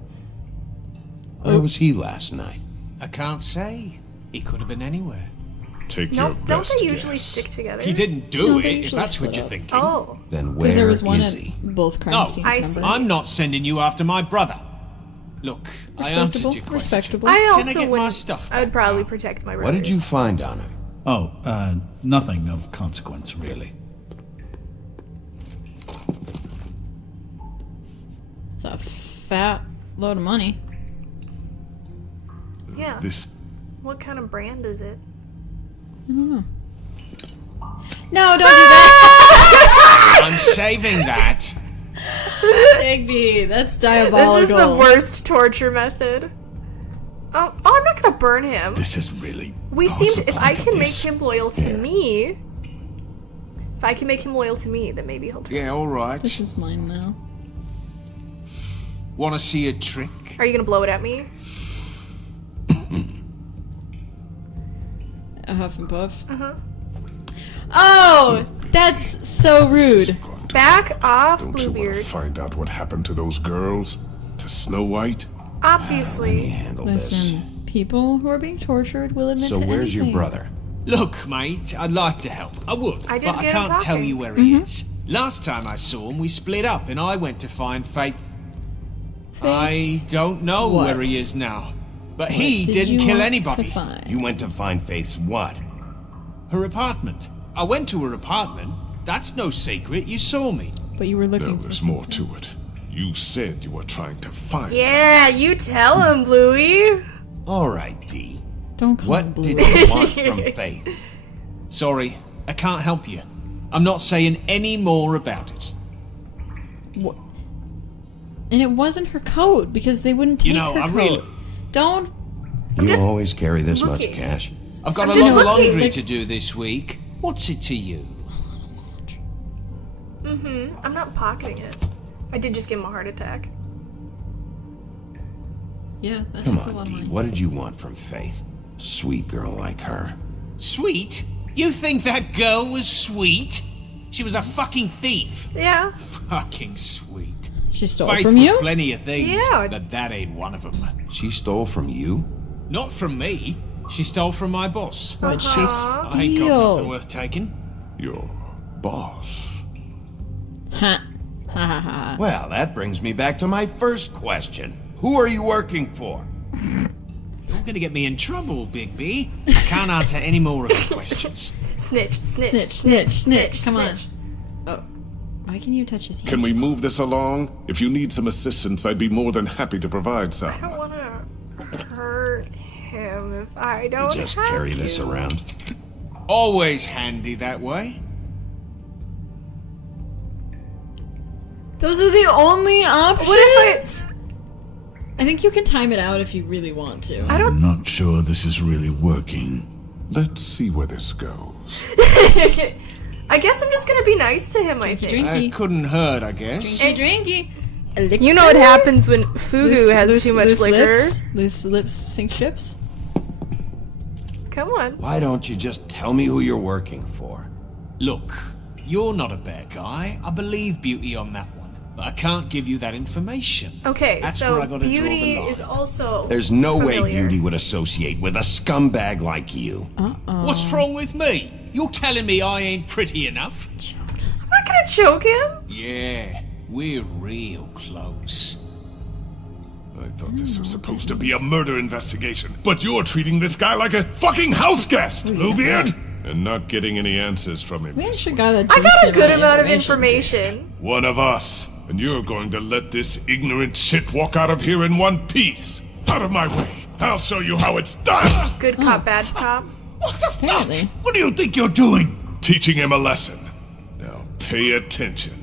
Where was he last night? I can't say. He could have been anywhere. Take your Nope. Don't best they usually guess. stick together? He didn't do No, they it, if usually that's what split you're up. thinking. Oh, Then Because there where was one is at he? both crime No, scenes, I remember? see. I'm not sending you after my brother. Look, I answered your question. Respectable. I Can I also get my wouldn't. stuff I'd back probably now? protect my What brothers. did you find on him? Oh, nothing of consequence, really. It's a fat load of money. Yeah. This What kind of brand is it? No, don't do that! I'm saving that. Digby, that's diabolical. This is the worst torture method. Oh, I'm not gonna burn him. This is really... We what's seem the to, if point I of can make this? him loyal to me, if I can make him loyal to me, then maybe he'll turn. Yeah, alright. This is mine now. Wanna see a trick? Are you gonna blow it at me? A huff and puff. Uh-huh. Oh, that's so rude. going to Back off, Don't you want to Bluebeard. find out what happened to those girls? To Snow White? Let me Obviously. handle this. Listen, people who are being tortured will admit So to where's your anything. brother? Look, mate, I'd like to help. I would. I did but I get him can't tell talking. you where he is. Last time I saw him, we split up and I went to find Faith. I don't know What? where he is now. But What he did didn't you kill want anybody. to find? You went to find Faith's what? Her apartment. I went to her apartment. That's no secret. You saw me. But you were No, looking for there's more to it. You said you were trying to find Yeah, you tell him, Bluey. All right, Dee. Don't call him What Bluey. did you want from Faith? Sorry, I can't help you. I'm not saying any more about it. What? And it wasn't her coat because they wouldn't take You know, her I coat. really- Don't. You just always carry this much looking. cash. I've got I'm a just lot of looking, laundry like- to do this week. What's it to you? I'm not pocketing it. I did just give him a heart attack. Yeah, that's Come a on, lot of Dee. money. What did you want from Faith? Sweet girl like her. Sweet? You think that girl was sweet? She was a fucking thief. Yeah. Fucking sweet. She stole Faith from was you? plenty of things, Yeah. but that ain't one of them. She stole from you? Not from me. She stole from my boss. What'd she Uh-huh. I ain't got nothing steal? worth taking. your boss. Ha. Ha ha ha. Well, that brings me back to my first question. Who are you working for? You're gonna get me in trouble, Big B. I can't answer any more of your questions. Snitch, snitch, Snitch, snitch, snitch. Come on. snitch. Oh. Why can you touch his hands? Can we move this along? If you need some assistance, I'd be more than happy to provide some. I don't want to hurt him if I You don't just have carry to. this around. Always handy that way. Those are the only options. What if I think you can time it out if you really want to. I'm not sure this is really working. Let's see where this goes. I guess I'm just gonna be nice to him, I think. That couldn't hurt, I guess. Drinky. You know what happens when Fugu has too much liquor. Lips. Loose lips sink ships. Come on. Why don't you just tell me who you're working for? Look, you're not a bad guy. I believe Beauty on that one. But I can't give you that information. Okay, That's so where I gotta draw the Beauty line. is also There's no way familiar. Beauty would associate with a scumbag like you. What's wrong with me? You're telling me I ain't pretty enough? I'm not gonna choke him. Yeah, we're real close. I thought this was supposed to be a murder investigation, but you're treating this guy like a fucking house guest, Bluebeard! And not getting any answers from him. We actually got a I got a decent good amount of information. One of us, and you're going to let this ignorant shit walk out of here in one piece. Out of my way. I'll show you how it's done. Good cop, bad cop. What the Apparently. fuck? What do you think you're doing? Teaching him a lesson. Now pay attention.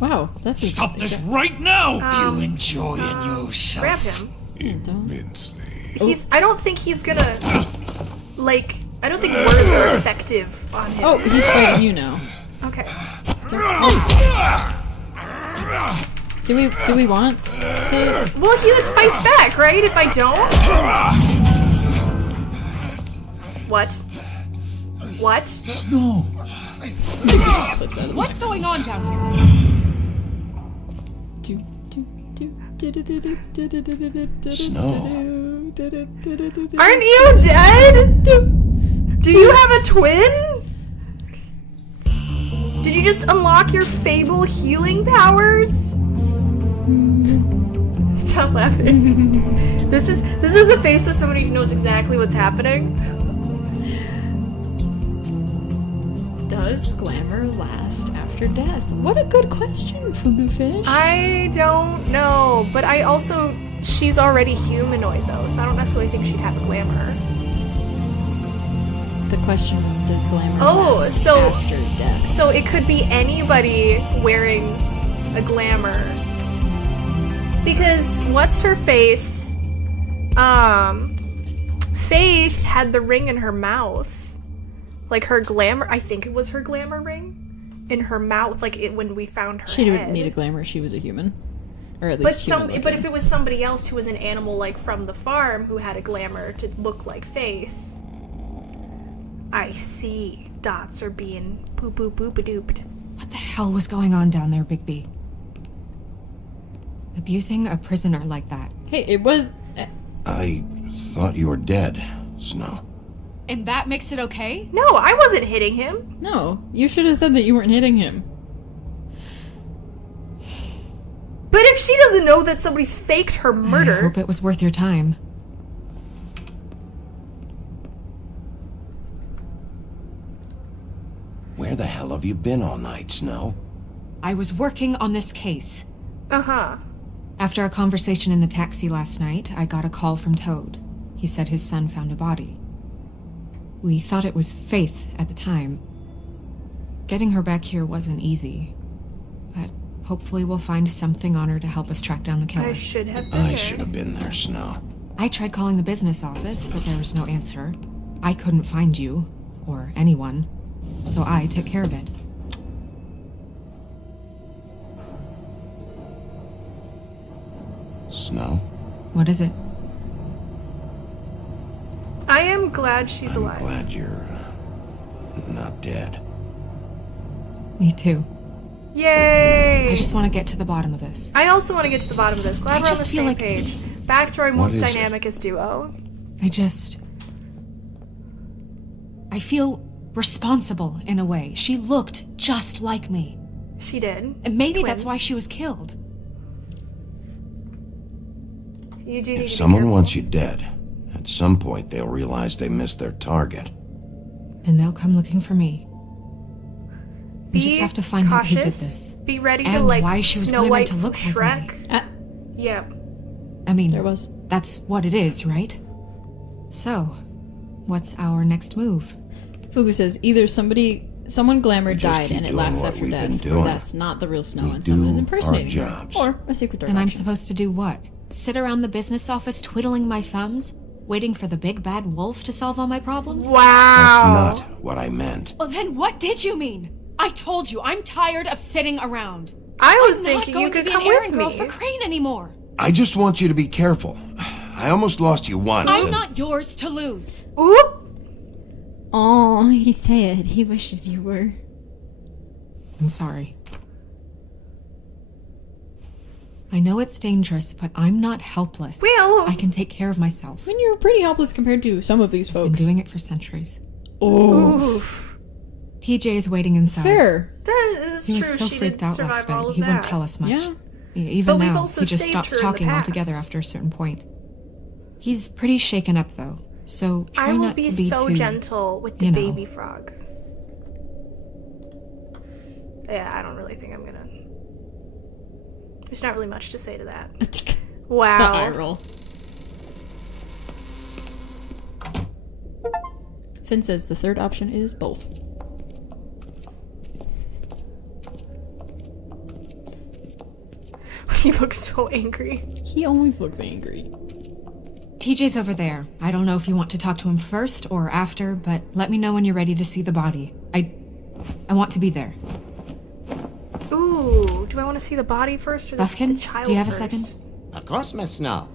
Wow, that's his. Stop this right now! You enjoying yourself? Grab him. Immensely. I don't think he's gonna like. I don't think words are effective on him. Oh, he's fighting you now. Okay. Do we want to? Well, he just fights back, right? If I don't. What? What? No. What's going on down here? Snow. Aren't you dead? Do you have a twin? Did you just unlock your Fable healing powers? Stop laughing. This is the face of somebody who knows exactly what's happening. Does glamour last after death? What a good question, Fugu Fish. I don't know, but I also she's already humanoid though, so I don't necessarily think she'd have a glamour. The question is, does glamour Oh, last so- after death? So it could be anybody wearing a glamour. Because what's her face? Faith had the ring in her mouth. Like her glamour, I think it was her glamour ring in her mouth, like it when we found her She head. didn't need a glamour. She was a human, or at But least human but if it was somebody else who was an animal like from the farm who had a glamour to look like Faith, I see dots are being boop boop boop a dooped. What the hell was going on down there, Bigby? Abusing a prisoner like that. Hey, it was. I thought you were dead, Snow. And that makes it okay? No, I wasn't hitting him. No, you should have said that you weren't hitting him. But if she doesn't know that somebody's faked her I murder, hope it was worth your time. Where the hell have you been all night, Snow? I was working on this case. Uh-huh. After our conversation in the taxi last night, I got a call from Toad. He said his son found a body. We thought it was Faith at the time. Getting her back here wasn't easy, but hopefully we'll find something on her to help us track down the killer. I should have been I there. should have been there, Snow. I tried calling the business office, but there was no answer. I couldn't find you, or anyone, so I took care of it. Snow? What is it? I am glad she's I'm alive. glad you're not dead. Me too. Yay! I just want to get to the bottom of this. I also want to get to the bottom of this. Glad I we're on the just feel same like- page. Back to our What most is it? dynamicest duo. I feel responsible in a way. She looked just like me. She did. And maybe that's Twins. why she was killed. You do need If to be someone careful. wants you dead, at some point they'll realize they missed their target. And they'll come looking for me. We Be just have to find out who did cautious. this. Be ready to And like why she was Snow claiming White to from look like Shrek. me. Yeah. I mean, There was. that's what it is, right? So, what's our next move? Fugu says either someone glamour just died keep and it doing lasts what after we've been death, or doing. that's not the real Snow We and someone is do impersonating our her, jobs. or a secret third And I'm option. supposed to do what? Sit around the business office twiddling my thumbs? Waiting for the big bad wolf to solve all my problems? That's Wow. not what I meant. Well, then what did you mean? I told you, I'm tired of sitting around. I was I'm thinking not you going could to be come an errand with girl me. for Crane anymore. I just want you to be careful. I almost lost you once. I'm and- not yours to lose. Oop. Oh, he said he wishes you were. I'm sorry. I know it's dangerous, but I'm not helpless. Well- I can take care of myself. I mean, you're pretty helpless compared to some of these I've been folks. doing it for centuries. Oof. TJ is waiting inside. Fair. That is He true. was so she freaked did out survive last all night. of He that. wouldn't tell us much. Yeah. Even But we've now, also he just saved stops her in the talking past. altogether after a certain point. He's pretty shaken up, though. So try I will not be to be so too, gentle with the you know. baby frog. Yeah, I don't really think I'm gonna. There's not really much to say to that. The eye Wow. roll. Finn says the third option is both. He looks so angry. He always looks angry. TJ's over there. I don't know if you want to talk to him first or after, but let me know when you're ready to see the body. I want to be there. Ooh, do I want to see the body first or the Buffkin, child do you have first? a second? Of course, Miss Snow.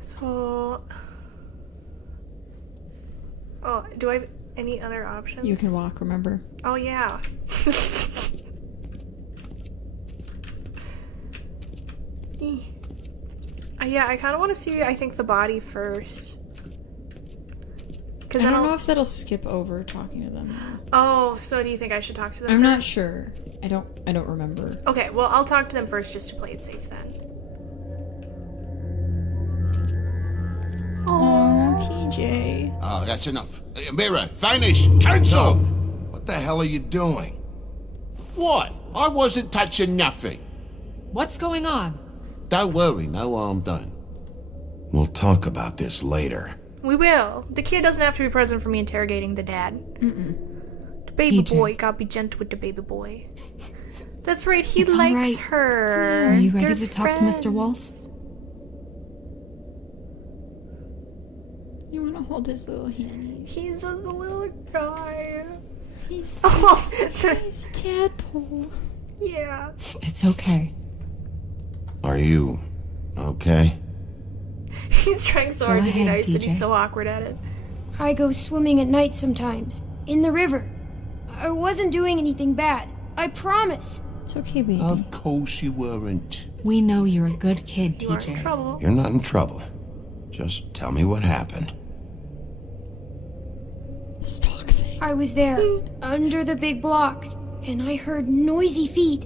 So, oh, do I have any other options? You can walk, remember? Oh yeah. Yeah, I kind of want to see. I think the body first. I don't know if that'll skip over talking to them. Oh, so do you think I should talk to them? I'm not first? sure. I don't remember. Okay, well, I'll talk to them first just to play it safe then. Oh, TJ. Oh, that's enough. Mira, vanish! Cancel! What the hell are you doing? What? I wasn't touching nothing. What's going on? Don't worry, no harm done. We'll talk about this later. We will. The kid doesn't have to be present for me interrogating the dad. The baby TJ. boy, gotta be gentle with the baby boy. That's right, he It's all likes right. her. Are you ready They're to talk to Mr. friends. Waltz? You want to hold his little handies? He's just a little guy. He's Oh, he's tadpole. yeah. It's okay. Are you okay? He's trying so Go hard to be ahead, nice and he's TJ. so awkward at it. I go swimming at night sometimes, in the river. I wasn't doing anything bad. I promise. It's okay, baby. Of course you weren't. We know you're a good kid, You are in TJ. trouble. You're not in trouble. Just tell me what happened. Stalk thing. I was there, under the big blocks, and I heard noisy feet.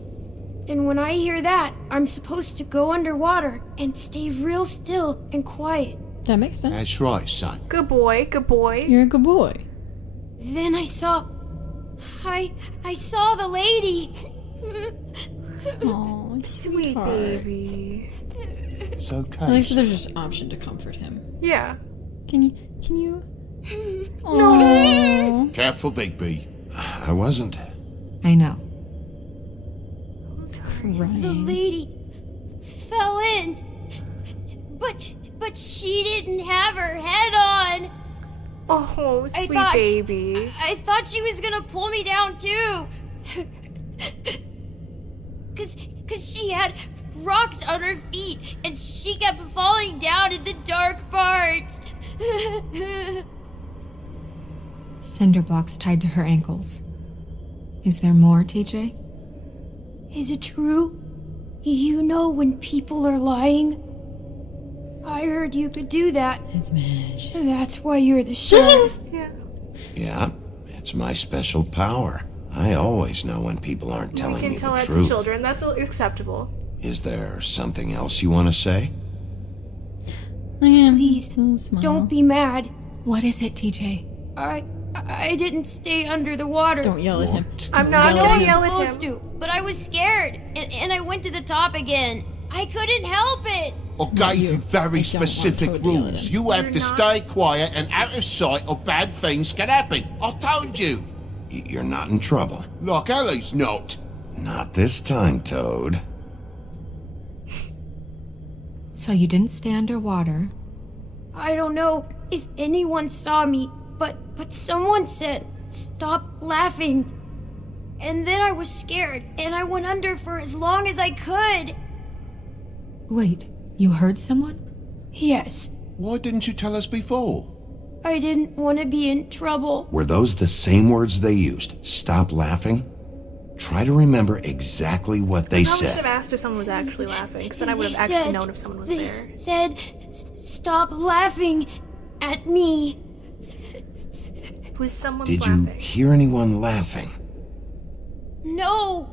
And when I hear that, I'm supposed to go underwater and stay real still and quiet. That makes sense. That's right, son. Good boy, good boy. You're a good boy. Then I saw I saw the lady. Oh, Sweet baby. It's I okay. like that there's just an option to comfort him. Yeah. Can you? No. Careful, Bigby. I wasn't. I know. The lady fell in. But she didn't have her head on. Oh, sweet baby. I thought she was gonna pull me down too. Cause she had rocks on her feet and she kept falling down in the dark parts. Cinder blocks tied to her ankles. Is there more, TJ? Is it true? You know when people are lying? I heard you could do that. It's Midge. That's why you're the sheriff. Yeah, it's my special power. I always know when people aren't You telling can me tell the that truth. to children. That's acceptable. Is there something else you want to say? Please, don't be mad. What is it, TJ? I didn't stay under the water. Don't yell at him. I'm not No, gonna I'm yell at supposed him. to, but I was scared, and I went to the top again. I couldn't help it. I gave you very specific rules. You have to stay quiet and out of sight or bad things can happen. I told you. You're not in trouble. Like Ellie's not. Not this time, Toad. So you didn't stay underwater. I don't know if anyone saw me, but someone said, "Stop laughing." And then I was scared, and I went under for as long as I could. Wait, you heard someone? Yes, Why didn't you tell us before? I didn't want to be in trouble. Were those the same words they used? Stop laughing? Try to remember exactly what they I probably should said. have asked if someone was actually laughing, because then I would have They actually said- known if someone was they there. said, "Stop laughing at me." Was someone Did you laughing? hear anyone laughing? No.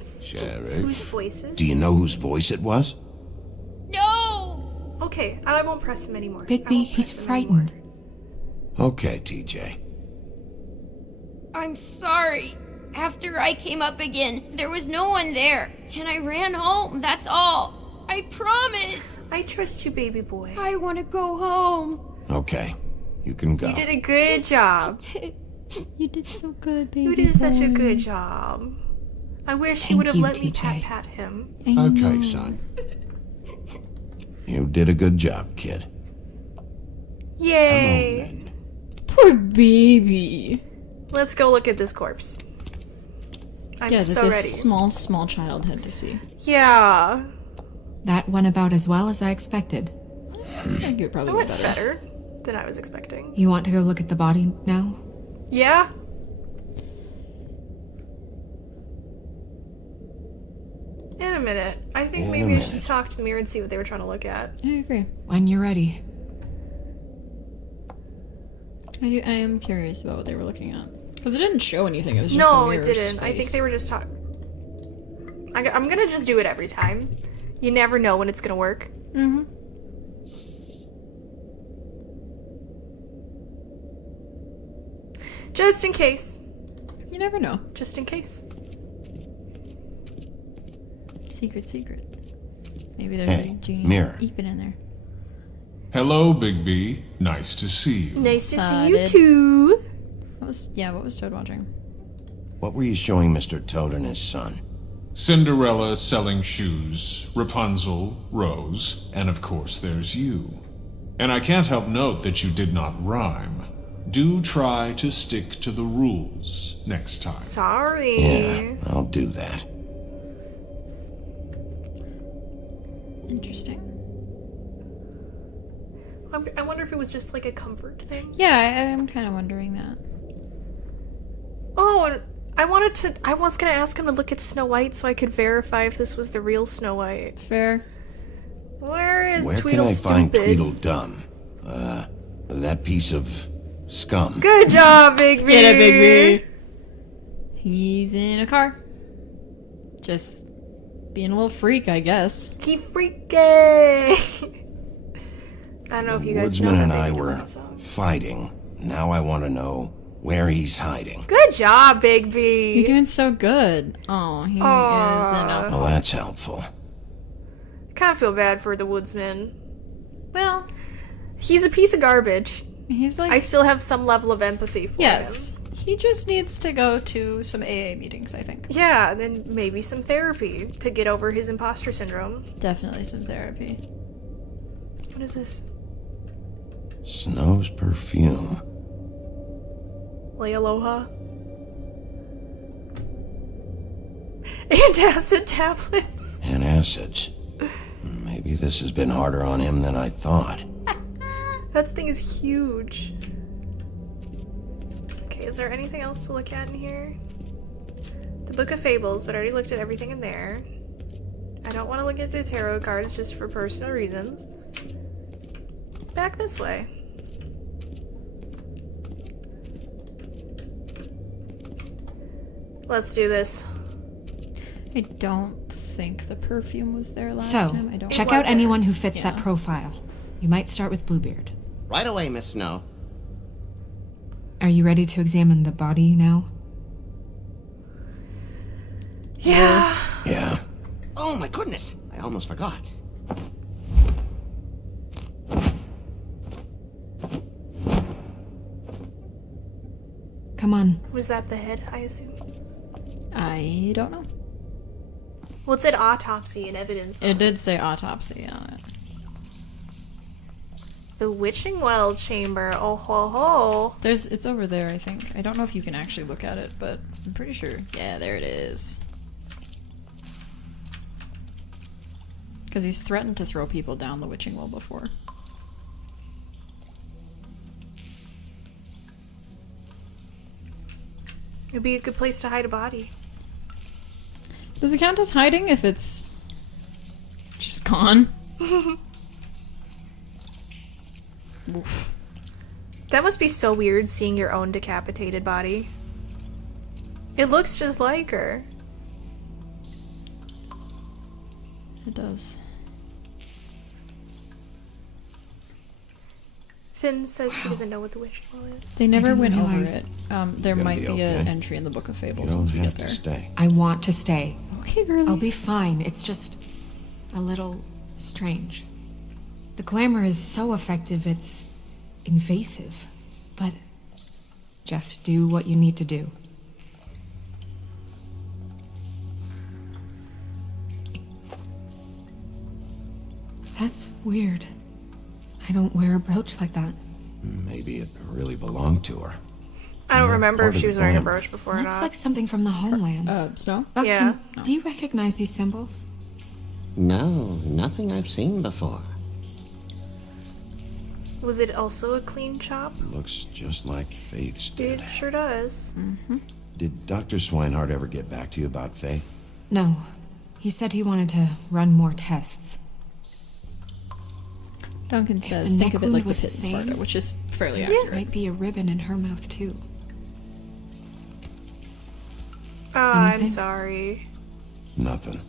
Sheriff? Whose voices? Do you know whose voice it was? No. Okay, I won't press him anymore. Bigby, he's frightened. Okay, TJ. I'm sorry. After I came up again, there was no one there, and I ran home, that's all. I promise. I trust you, baby boy. I want to go home. Okay, you can go. You did a good job. You did so good, baby. You did such a good job. I wish you would have you, let me TJ. pat him. Okay, son. You did a good job, kid. Yay! Poor baby. Let's go look at this corpse. I'm Yeah, so that this ready. small child had to see. Yeah. That went about as well as I expected. I think it That probably went went better. better than I was expecting. You want to go look at the body now? Yeah? In a minute. I think In a maybe I should minute. talk to the mirror and see what they were trying to look at. I agree. When you're ready. I am curious about what they were looking at. Because it didn't show anything, it was just the No, it mirror's didn't. I think face. they were just talking. I'm gonna just do it every time. You never know when it's gonna work. Mm-hmm. Just in case. You never know. Just in case. Secret. Maybe there's Hey, a genie mirror. Eeping in there. Hello, Bigby. Nice to see you. Nice to see Spotted. you too. What was Toad watching? What were you showing Mr. Toad and his son? Cinderella selling shoes, Rapunzel, Rose, and of course there's you. And I can't help note that you did not rhyme. Do try to stick to the rules next time. Sorry. Yeah, I'll do that. Interesting. I wonder if it was just like a comfort thing. Yeah, I am kind of wondering that. Oh, and I was gonna ask him to look at Snow White so I could verify if this was the real Snow White. Fair. Where is Where Tweedle can I find Stupid? Tweedledum? That piece of scum. Good job, Bigby. Get it, Bigby. He's in a car. Just being a little freak, I guess. Keep freaking. I don't know if you guys know Woodsman that and they I do were that song. fighting Now I want to know where he's hiding. Good job, Big B. You're doing so good. Oh, he is an outlaw. Well, that's helpful. Kind of feel bad for the woodsman. Well, he's a piece of garbage. He's like... I still have some level of empathy for him. Yes. He just needs to go to some AA meetings, I think. Yeah, then maybe some therapy to get over his imposter syndrome. Definitely some therapy. What is this? Snow's perfume. Lay aloha. Antacid tablets. Antacids. Maybe this has been harder on him than I thought. That thing is huge. Okay, is there anything else to look at in here? The Book of Fables, but I already looked at everything in there. I don't want to look at the tarot cards just for personal reasons. Back this way. Let's do this. I don't think the perfume was there last So, time. I don't check It out wasn't. anyone who fits that profile. You might start with Bluebeard. Right away, Miss Snow. Are you ready to examine the body now? Yeah. Yeah. Oh my goodness, I almost forgot. Come on. Was that the head, I assume? I don't know. Well, it said autopsy and evidence. It did say autopsy on it. The Witching Well Chamber. Oh ho ho. It's over there, I think. I don't know if you can actually look at it, but I'm pretty sure. Yeah, there it is. Because he's threatened to throw people down the Witching Well before. It'd be a good place to hide a body. Does it count as hiding if it's just gone? Oof. That must be so weird seeing your own decapitated body. It looks just like her. It does. Finn says he doesn't know what the Witching Well is. They never didn't went realize. over it. There gonna might be be okay? an entry in the Book of You Fables don't once we have get to there. stay. I want to stay. Okay, girlie. I'll be fine. It's just a little strange. The glamour is so effective, it's invasive. But just do what you need to do. That's weird. I don't wear a brooch like that. Maybe it really belonged to her. I don't Not remember part if of she the was wearing a plan. brooch before or Looks not. like something from the homelands. Snow? Yeah. Do you recognize these symbols? No, nothing I've seen before. Was it also a clean chop? Looks just like Faith's did. It sure does. Did Dr. Swinehart ever get back to you about Faith? No. He said he wanted to run more tests. Duncan If says, the think of neck it like wound was the the Pit and Sparta, same, which is fairly There accurate. might be a ribbon in her mouth, too. Oh, I'm Anything? sorry. Nothing.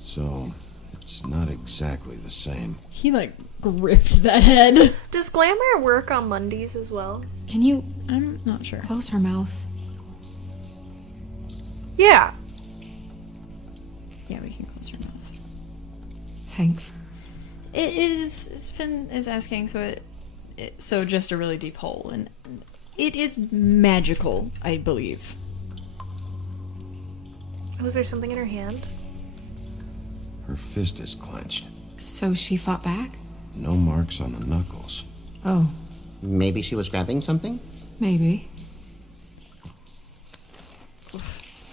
So, it's not exactly the same. He, like, gripped that head. Does glamour work on Mondays as well? Can you I'm not sure. close her mouth? Yeah. Yeah, we can close her mouth. Thanks. It is, Finn is asking, so just a really deep hole, and it is magical, I believe. Was there something in her hand? Her fist is clenched. So she fought back? No marks on the knuckles. Oh, Maybe she was grabbing something? maybe.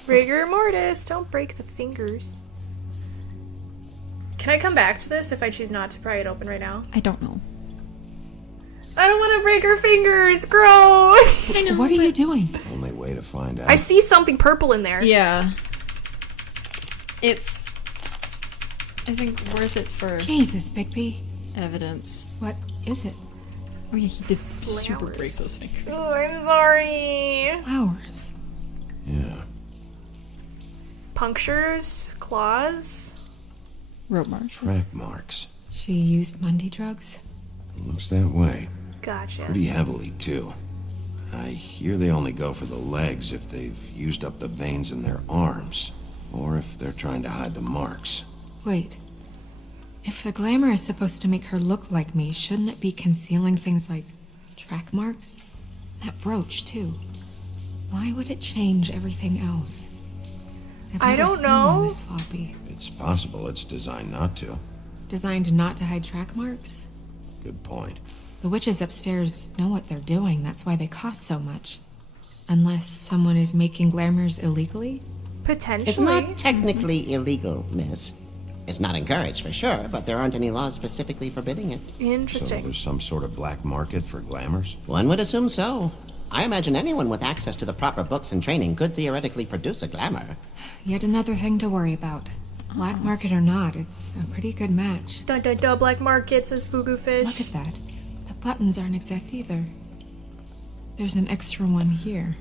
Rigor mortis. Don't break the fingers. Can I come back to this if I choose not to pry it open right now? I don't know. I don't want to break her fingers. Gross. I know, What are you doing? Only way to find out. I see something purple in there. Yeah. It's, I think, worth it for Jesus, Bigby. evidence. What is it? Oh yeah, he did super break Flowers. those fingers. Oh, I'm sorry. Flowers. Yeah. Punctures, claws. Rope marks. Track marks. She used Monday drugs? Looks that way. Gotcha. Pretty heavily, too. I hear they only go for the legs if they've used up the veins in their arms, or if they're trying to hide the marks. Wait. If the glamour is supposed to make her look like me, shouldn't it be concealing things like track marks? That brooch, too. Why would it change everything else? I don't know. This sloppy. It's possible it's designed not to. Designed not to hide track marks? Good point. The witches upstairs know what they're doing. That's why they cost so much. Unless someone is making glamours illegally? Potentially. It's not technically illegal, miss. It's not encouraged for sure, but there aren't any laws specifically forbidding it. Interesting. So there's some sort of black market for glamours? One would assume so. I imagine anyone with access to the proper books and training could theoretically produce a glamour. Yet another thing to worry about. Black market or not, it's a pretty good match. Dun dun dun, black market, says Fugu Fish. Look at that. The buttons aren't exact either. There's an extra one here.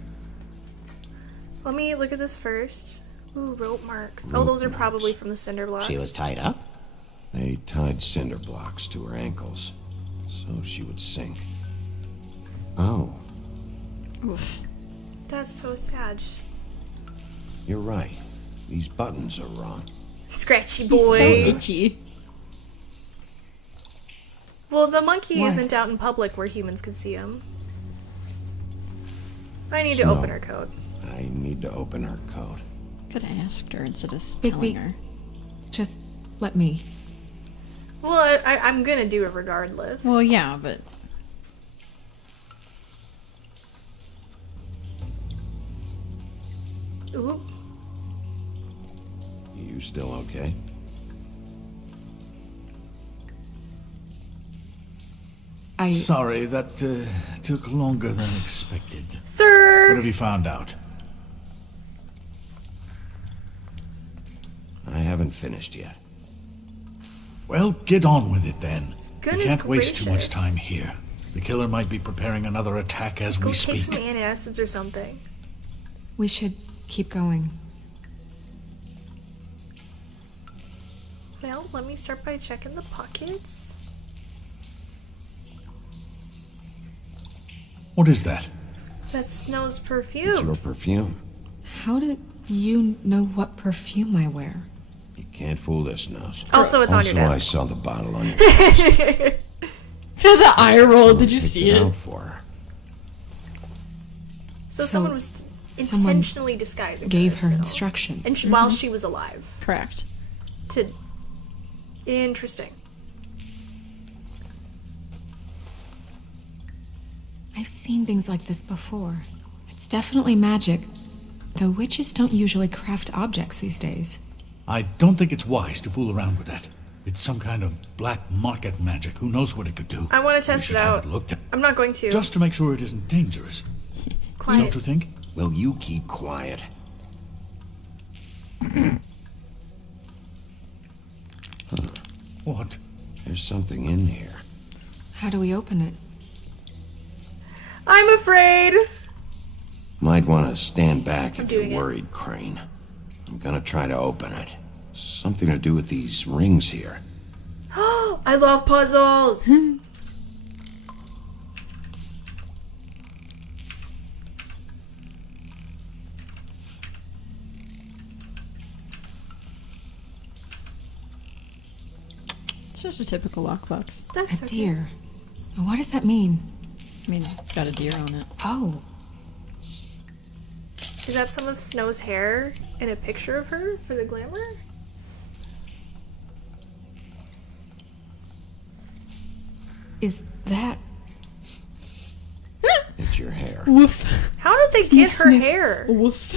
Let me look at this first. Ooh, rope marks. Oh, those are probably from the cinder blocks. She was tied up? They tied cinder blocks to her ankles, so she would sink. Oh. Oof. That's so sad. You're right. These buttons are wrong. Scratchy boy. He's so itchy. Well, the monkey What? isn't out in public where humans can see him. I need to Snow. open her coat. I need to open her coat. Could have asked her instead of Big telling Beak. her. Just let me. Well, I'm gonna do it regardless. Well, yeah, but Ooh. You still okay? Sorry, that took longer than expected. Sir! What have you found out? I haven't finished yet. Well, get on with it then. Goodness We can't waste too much gracious. time here. The killer might be preparing another attack as Go we take speak. some antacids or something. We should keep going. Well, let me start by checking the pockets. What is that? That's Snow's It's perfume. your perfume. How did you know what perfume I wear? You can't fool this nose. Also, it's on your Also, I desk. saw the bottle on your the eye roll. Did you Pick see it it? out for her. So someone was someone intentionally disguising Gave as her Snow. instructions. And while she was alive. Correct. To interesting. I've seen things like this before. It's definitely magic, though witches don't usually craft objects these days. I don't think it's wise to fool around with that. It's some kind of black market magic. Who knows what it could do? I want to We test should it have out. it looked at. I'm not going to. Just to make sure it isn't dangerous. Quiet. Don't you think? Will you keep quiet? What? There's something in here. How do we open it? I'm afraid. Might want to stand back if doing you're it. worried, Crane. I'm gonna try to open it. Something to do with these rings here. I love puzzles. It's just a typical lockbox. That's A okay. deer. What does that mean? It means it's got a deer on it. Oh, Is that some of Snow's hair in a picture of her for the glamour? is that... It's your hair. Woof. How did they Sniff, get her sniff. hair? Woof.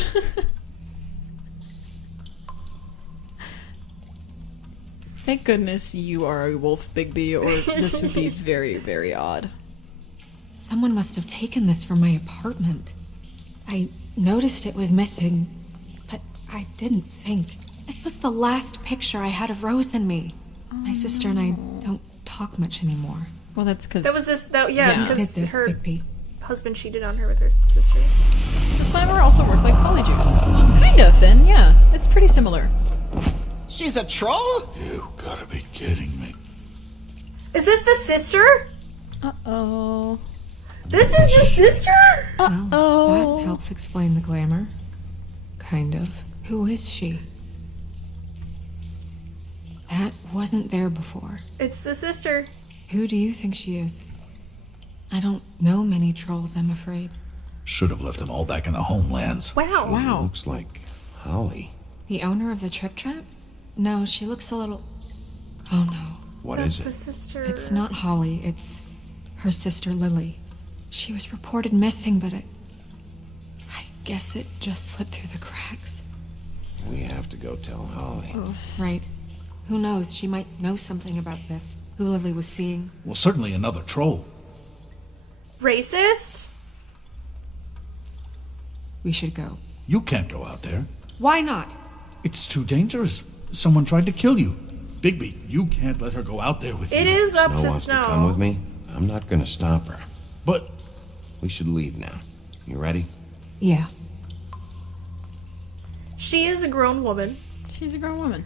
Thank goodness you are a wolf, Bigby, or this would be very, very odd. Someone must have taken this from my apartment. I noticed it was missing, but I didn't think. This was the last picture I had of Rose and me. My sister and I don't talk much anymore. Well, that's because That was this. That yeah, it's Yeah. because Did this, her Bigby. husband cheated on her with her sister. this glamour also worked like Polyjuice. Kind of, Finn. Yeah, it's pretty similar. She's a troll? You gotta be kidding me. Is this the sister? Uh-oh. This is the sister? Well, that helps explain the glamour. Kind of. Who is she? That wasn't there before. It's the sister. Who do you think she is? I don't know many trolls, I'm afraid. Should have left them all back in the homelands. Wow. Looks like Holly. The owner of the Trip Trap? No, she looks a little... Oh no. What is it? The sister. It's not Holly, it's her sister Lily. She was reported missing, but I guess it just slipped through the cracks. We have to go tell Holly. Oh, right. Who knows, she might know something about this. Who Lily was seeing. Well, certainly another troll. Racist? We should go. You can't go out there. Why not? It's too dangerous. Someone tried to kill you. Bigby, you can't let her go out there with you. It is up Snow to wants Snow. to come with me. I'm not gonna stop her. But we should leave now. You ready? Yeah. She is a grown woman. She's a grown woman.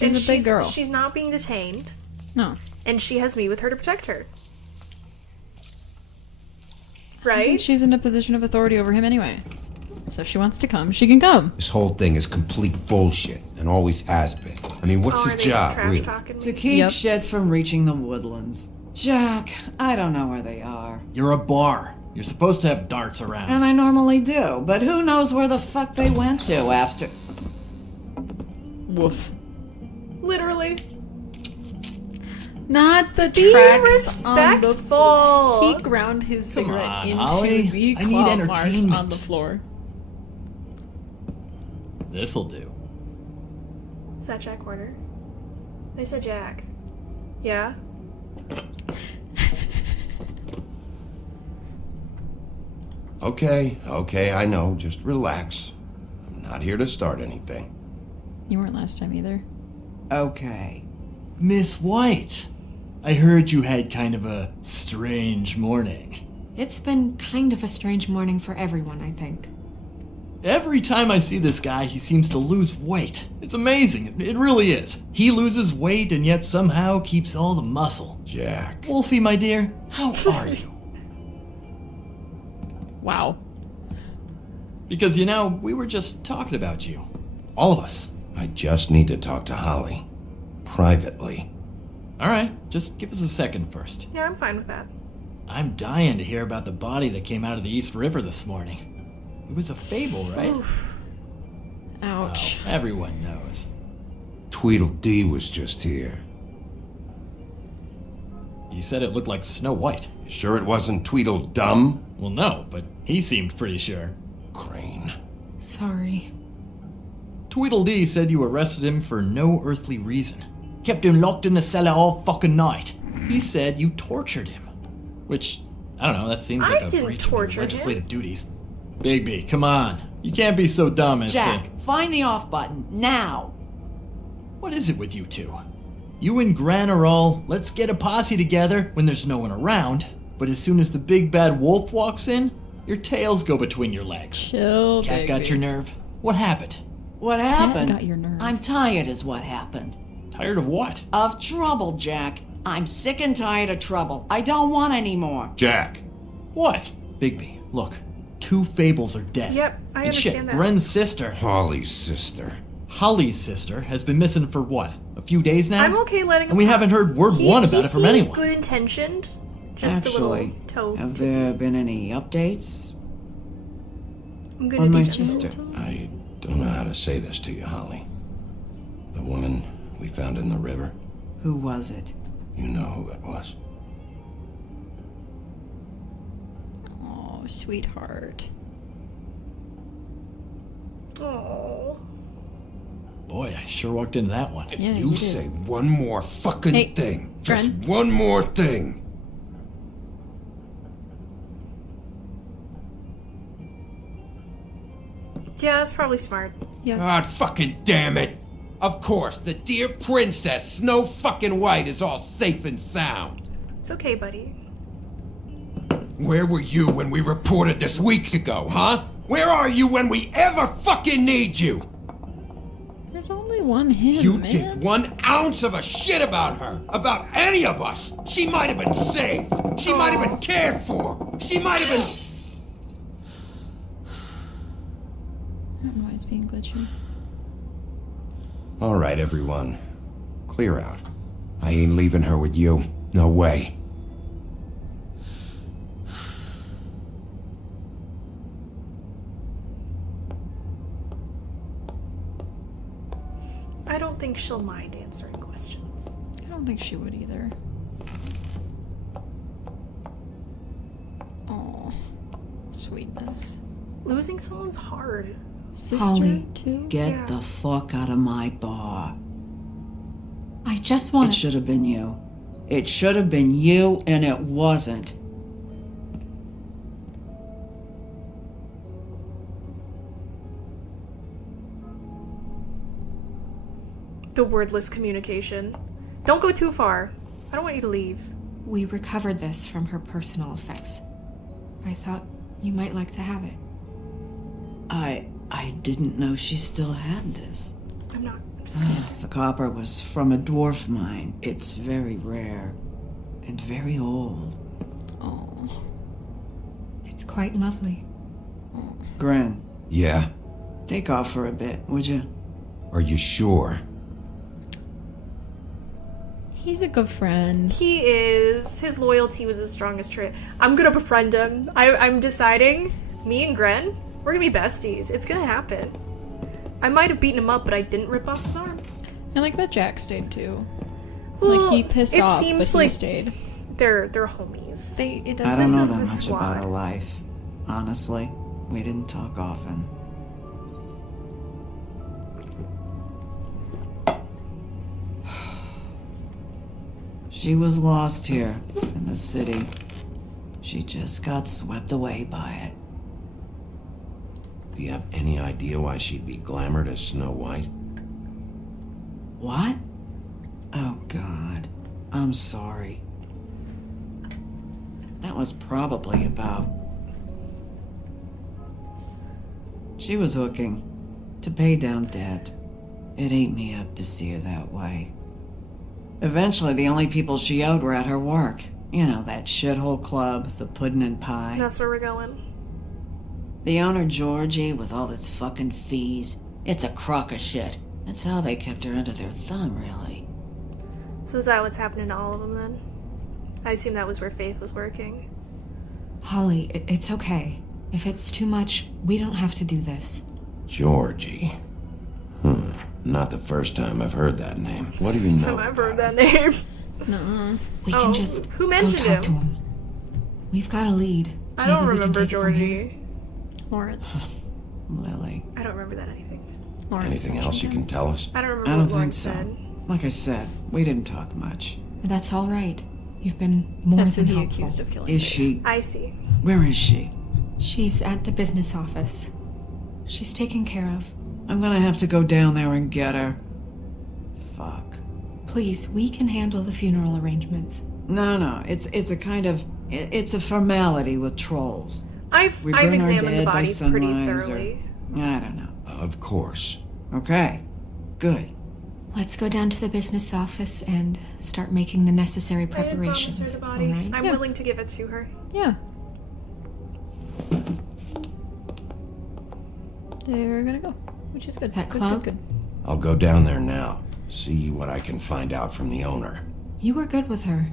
And She's a big girl. She's not being detained. No. And she has me with her to protect her. I think Right? she's in a position of authority over him anyway. So if she wants to come, she can come. This whole thing is complete bullshit, and always has been. I mean, what's Oh, his are they job, trash really? talking me? To keep Yep. shit from reaching the woodlands. Jack, I don't know where they are. You're a bar. You're supposed to have darts around. And I normally do, but who knows where the fuck they went to after. Woof. Literally. Not the Be tracks on the respectful. He ground his Come cigarette on, into Holly. the I need claw marks entertainment. on the floor. This'll do. Is that Jack Horner? They said Jack. Yeah? Okay, I know. Just relax. I'm not here to start anything. You weren't last time either. Okay. Miss White, I heard you had kind of a strange morning. It's been kind of a strange morning for everyone, I think. Every time I see this guy, he seems to lose weight. It's amazing. It really is. He loses weight and yet somehow keeps all the muscle. Jack. Wolfie, my dear, how are you? Wow. Because, you know, we were just talking about you. All of us. I just need to talk to Holly. Privately. All right, just give us a second first. Yeah, I'm fine with that. I'm dying to hear about the body that came out of the East River this morning. It was a fable, right? Oof. Ouch. Oh, everyone knows. Tweedledee was just here. You said it looked like Snow White. Sure it wasn't Tweedledum? Well, no, but he seemed pretty sure. Crane. Sorry. Tweedledee said you arrested him for no earthly reason. Kept him locked in the cellar all fucking night. He said you tortured him. Which, I don't know, that seems like a didn't breach of your torture him. legislative duties. Bigby, come on. You can't be so dumb as Jack, to... find the off button, now! What is it with you two? You and Gran are all, let's get a posse together when there's no one around. But as soon as the big bad wolf walks in, your tails go between your legs. Chill, Cat got baby. your nerve? What happened? What happened? got your nerve. I'm tired, is what happened. Tired of what? Of trouble, Jack. I'm sick and tired of trouble. I don't want any more. Jack. What? Bigby, look. 2 fables are dead. Yep, I and understand shit, that. Gren's sister, Holly's sister. Holly's sister, has been missing for what? A few days now? I'm okay letting him And we talk. haven't heard word one about it from He anyone. seems good intentioned. Just Actually, a little toe. have there been any updates I'm gonna on be my gentle. sister? I don't know how to say this to you, Holly. The woman we found in the river. Who was it? You know who it was. Oh, sweetheart. Oh. Boy, I sure walked into that one. Yeah, You did. say one more fucking Hey, thing. Just Gren. one more thing. Yeah, that's probably smart. Yeah. God fucking damn it. Of course, the dear princess Snow fucking White is all safe and sound. It's okay, buddy. Where were you when we reported this weeks ago, huh? Where are you when we ever fucking need you? There's only one him, You man. give 1 ounce of a shit about her, about any of us. She might have been saved. She might have been cared for. She might have been. I don't know why it's being glitchy. All right, everyone. Clear out. I ain't leaving her with you. No way. I don't think she'll mind answering questions. I don't think she would either. Oh, sweetness. Losing someone's hard. Sister, Holly, too? get Yeah. the fuck out of my bar. I just want It should have been you. It should have been you, and it wasn't. The wordless communication. Don't go too far. I don't want you to leave. We recovered this from her personal effects. I thought you might like to have it. I didn't know she still had this. I'm just kidding. The copper was from a dwarf mine. It's very rare and very old. Oh. It's quite lovely. Gren, Yeah? take off for a bit, would you? Are you sure? He's a good friend. He is. His loyalty was his strongest trait. I'm gonna befriend him. I'm deciding. Me and Gren, we're gonna be besties. It's gonna happen. I might have beaten him up, but I didn't rip off his arm. I like that Jack stayed too. Well, Like he pissed it off, seems but he like stayed. They're homies. It I does. don't This know is that the much squad. about her life. Honestly, we didn't talk often. She was lost here in the city. She just got swept away by it. Do you have any idea why she'd be glamored as Snow White? What? Oh, God. I'm sorry. That was probably about... She was hooking to pay down debt. It ate me up to see her that way. Eventually, the only people she owed were at her work. You know, that shithole club, the Puddin' and Pie. That's where we're going. The owner, Georgie, with all his fucking fees. It's a crock of shit. That's how they kept her under their thumb, really. So is that what's happening to all of them then? I assume that was where Faith was working. Holly, it's okay. If it's too much, we don't have to do this. Georgie. Not the first time I've heard that name. What do you First know? time I've heard that name. No. We can just who go mentioned talk to him? him. We've got a lead. I don't Maybe we can remember take it from here. Georgie. Lawrence. Lily. I don't remember that anything. Lawrence Anything else you can tell us? I don't remember I don't what think Lawrence so. said. Like I said, we didn't talk much. That's all right. You've been more That's who than he helpful. accused of killing. Is Faith. she... I see. Where is she? She's at the business office. She's taken care of. I'm gonna have to go down there and get her. Fuck. Please, we can handle the funeral arrangements. No, it's a kind of... It's a formality with trolls. I've We burn our examined the dead by body pretty sunrise or- thoroughly. I don't know. Of course. Okay. Good. Let's go down to the business office and start making the necessary I didn't promise preparations. her the body. All right? I'm willing to give it to her. Yeah. They're gonna go, which is good. That Good, club? good. I'll go down there now. See what I can find out from the owner. You were good with her.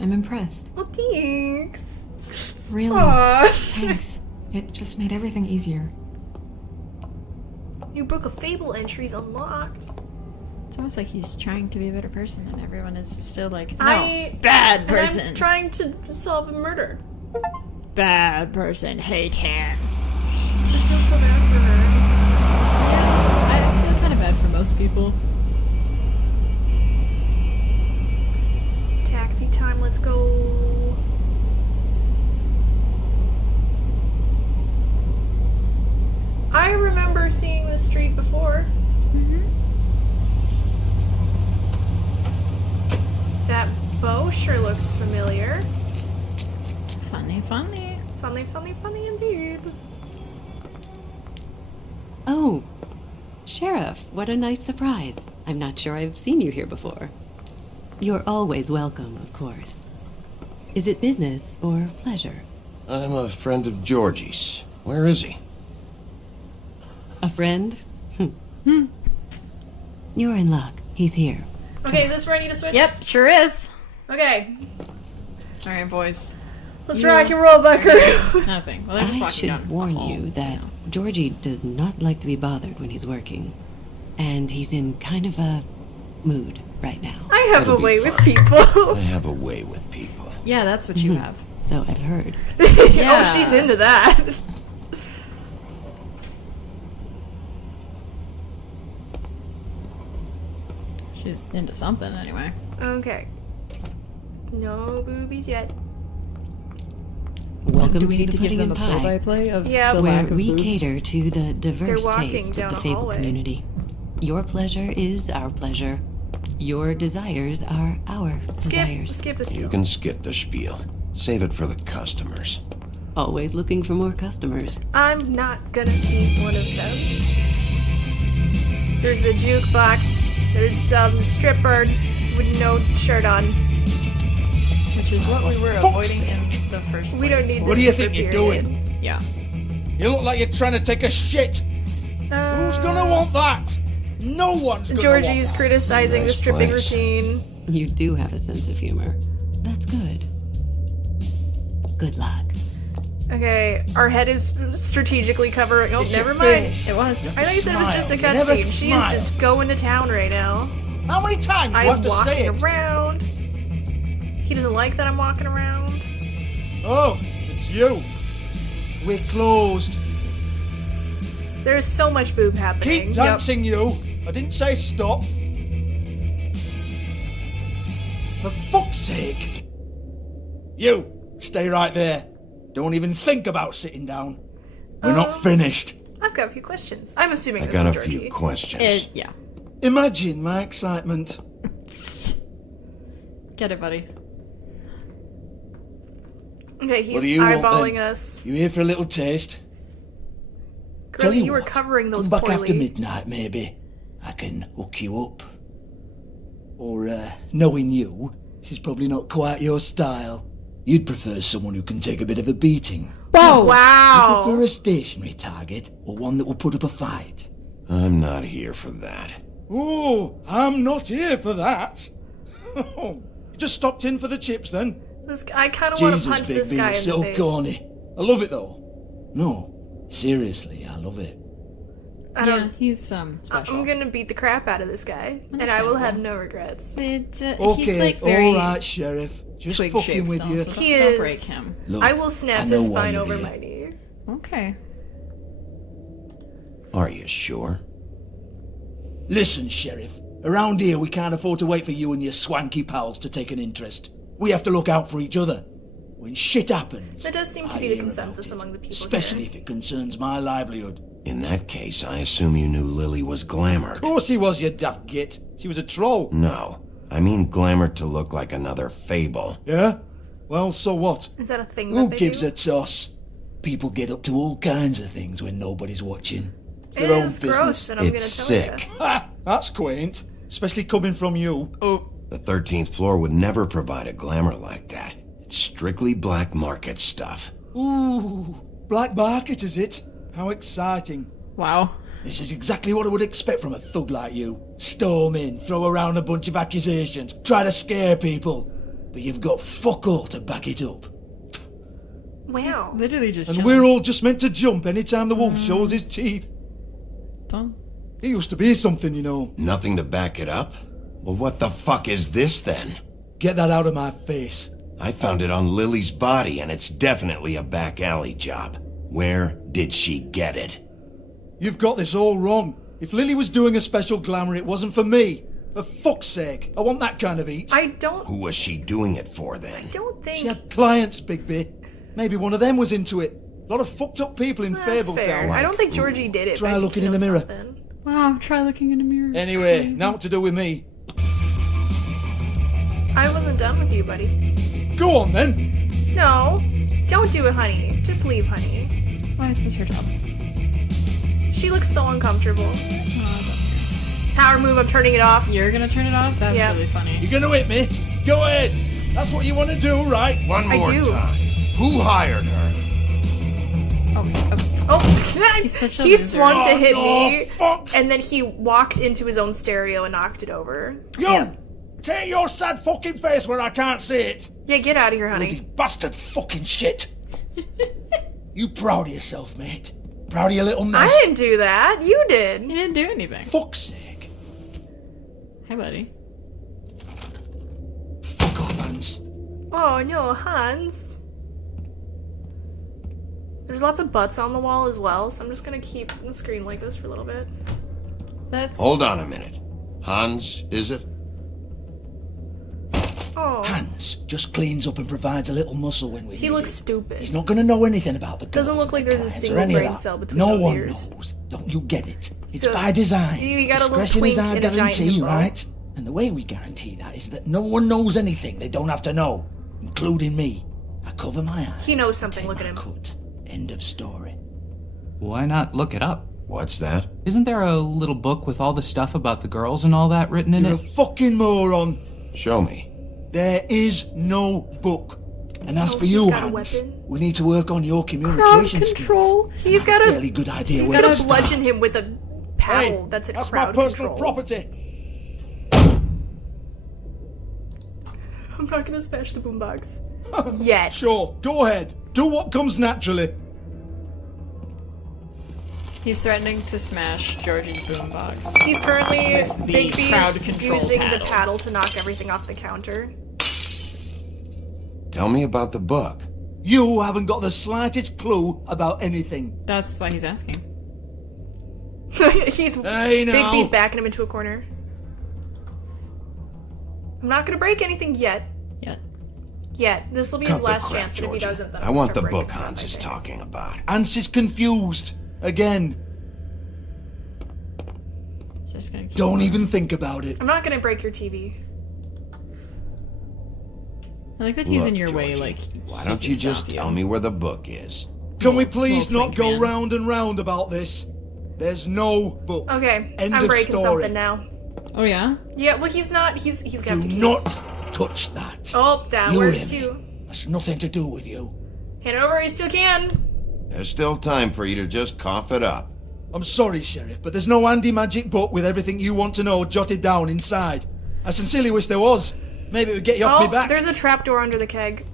I'm impressed. Well, thanks. Really? Aw. Thanks. It just made everything easier. New Book of Fable entries unlocked. It's almost like he's trying to be a better person, and everyone is still like, no, I- bad And person. I'm trying to solve a murder. Bad person, hate him. I feel so bad for her. I feel kind of bad for most people. Taxi time, let's go. I remember seeing this street before. That bow sure looks familiar. Funny, funny. Funny, funny, funny indeed. Oh. Sheriff, what a nice surprise. I'm not sure I've seen you here before. You're always welcome, of course. Is it business or pleasure? I'm a friend of Georgie's. Where is he? A friend? You're in luck. He's here. Okay, is this where I need to switch? Yep, sure is. Okay. All right, boys. Let's rock and roll, Buckaroo. Nothing. Well, they're just I walking should down the warn hall, you that so. Georgie does not like to be bothered when he's working. And he's in kind of a mood right now. I have It'll a be way with fine. people. I have a way with people. Yeah, that's what you have. So I've heard. Yeah. Oh, she's into that. She's into something anyway. Okay. No boobies yet. Welcome Do we to need the to give Pudding them and a Pie, play-by-play of Yeah, the where lack of we boobs? cater to the diverse walking taste down of the a Fable hallway. community. Your pleasure is our pleasure. Your desires are our desires. Skip the You spiel. can skip the spiel. Save it for the customers. Always looking for more customers. I'm not gonna be one of them. There's a jukebox. There's some stripper with no shirt on. Which is what we were avoiding in the first place. We don't need What this do you stripper think you're period. doing? Yeah. You look like you're trying to take a shit. Who's gonna want that? No one's gonna Georgie's want that. criticizing the Nice stripping place. routine. You do have a sense of humor. That's good. Good luck. Okay, our head is strategically covering. Oh, It's never your mind. face. It was. I thought you said it was just a Smile. You never cutscene. She is smile. just going to town right now. How many times do I I'm have to say walking it? around. He doesn't like that I'm walking around. Oh, it's you. We're closed. There's so much boob happening. Keep dancing, you. I didn't say stop. For fuck's sake. You, stay right there. Don't even think about sitting down. We're not finished. I've got a few questions. I'm assuming I this got is a Georgie. few questions. Yeah. Imagine my excitement. Get it, buddy. Okay, What he's do you want, eyeballing then? us. You here for a little taste? Girl, you, you were what, covering those Come back poorly. after midnight, maybe. I can hook you up. Or, knowing you, she's probably not quite your style. You'd prefer someone who can take a bit of a beating. Whoa! You Wow! prefer a stationary target, or one that will put up a fight? I'm not here for that. Oh, I'm not here for that. You just stopped in for the chips, then? This, I kind of want to Jesus, punch this Bigby, guy you're in so the face. corny. I love it, though. No, seriously, I love it. I don't. Yeah, he's special. I'm gonna beat the crap out of this guy, and I will have no regrets. He's Okay, like very alright, Sheriff. Just twig fucking shaped, with though, you. so He don't is. break him. Look, I will snap I know his why spine you're over here. my knee. Okay. Are you sure? Listen, Sheriff. Around here, we can't afford to wait for you and your swanky pals to take an interest. We have to look out for each other. When shit happens, That does seem to I be the hear consensus about it, among the people especially here. if it concerns my livelihood. In that case, I assume you knew Lily was Of glamored. course she was, you daft git. She was a troll. No, I mean glamored to look like another Fable. Yeah? Well, so what? Is that a thing Who that they gives do? a toss? People get up to all kinds of things when nobody's watching. It's It their own is business. gross, and I'm It's gonna tell sick. Ha! That's quaint. Especially coming from you. Oh. The 13th floor would never provide a glamour like that. It's strictly black market stuff. Ooh, black market is it? How exciting. Wow. This is exactly what I would expect from a thug like you. Storm in, throw around a bunch of accusations, try to scare people. But you've got fuck all to back it up. Wow. Literally just And chilling. we're all just meant to jump anytime the wolf shows his teeth. Don't. It used to be something, you know. Nothing to back it up? Well, what the fuck is this then? Get that out of my face. I found it on Lily's body, and it's definitely a back alley job. Where did she get it? You've got this all wrong. If Lily was doing a special glamour, it wasn't for me. For fuck's sake, I want that kind of eat. I don't. Who was she doing it for then? Don't think. She had clients, Bigby. Maybe one of them was into it. A lot of fucked up people in That's fair. Fabletown. I don't think Georgie did it. Try but I think looking he in the knows mirror. something. Wow, try looking in the mirror. It's Anyway, crazy. now what to do with me? I wasn't done with you, buddy. Go on then. No, don't do it, honey. Just leave, honey. Why is this your job? She looks so uncomfortable. Power move, I'm turning it off. You're gonna turn it off? That's Yeah. really funny. You gonna hit me? Go ahead. That's what you want to do, right? One more time. Who hired her? Oh, He's such a he loser. swung to hit Oh, me, fuck. and then he walked into his own stereo and knocked it over. Yo, take your sad fucking face where I can't see it. Yeah, get out of here, honey. Bloody bastard fucking shit. You proud of yourself, mate? Proud of your little mess? I didn't do that. You did. He didn't do anything. Fuck's sake. Hey, buddy. Fuck off, Hans. Oh no, Hans. There's lots of butts on the wall as well, so I'm just gonna keep the screen like this for a little bit. That's. Hold on a minute. Hans, is it? Oh. Hans just cleans up and provides a little muscle when we He need looks it. stupid. He's not gonna know anything about the girls Doesn't look like there's a clients or single any of brain that. cell between No those one ears. knows. Don't you get it? It's So, by design. you got a little Discretion is twink our and a giant guarantee, hippo. right? And the way we guarantee that is that no one knows anything they don't have to know, including me. I cover my eyes. He knows something, look at him. End of story. Why not look it up? What's that? Isn't there a little book with all the stuff about the girls and all that written in You're a it? fucking moron. Show me. There is no book. And as Oh, for he's you, got a Hans, weapon? we need to work on your Crowd communication control. skills. He's got a really good idea. He's where got to to start. bludgeon him with a paddle. Hey, that's a that's my crowd personal control. property. I'm not gonna smash the boombox yet. Sure, go ahead. Do what comes naturally. He's threatening to smash Georgie's boombox. He's currently with the Bigby's crowd control using paddle. the paddle to knock everything off the counter. Tell me about the book. You haven't got the slightest clue about anything. That's why he's asking. He's Hey, now. Bigby's backing him into a corner. I'm not gonna break anything yet. Yet. This will be his Cut the last crap, chance, and if he Georgie. doesn't, then I I'll want the start breaking book stuff, Hans I is think. talking about. Hans is confused. Again. Just gonna keep Don't even think about it. I'm not gonna break your TV. I like that he's in Look, your way, Georgie, like. Why he don't can you just stop tell me where the book is? Can we please Little not twink go man. round and round about this? There's no book. Okay, End I'm of breaking story. something now. Oh yeah? Yeah, well he's not. He's gonna have to Do keep. not touch that. Oh, that You works hear me? too. That's nothing to do with you. Hand it over. He still can. There's still time for you to just cough it up. I'm sorry, Sheriff, but there's no handy magic book with everything you want to know jotted down inside. I sincerely wish there was. Maybe it would get you off Oh, me back. there's a trapdoor under the keg.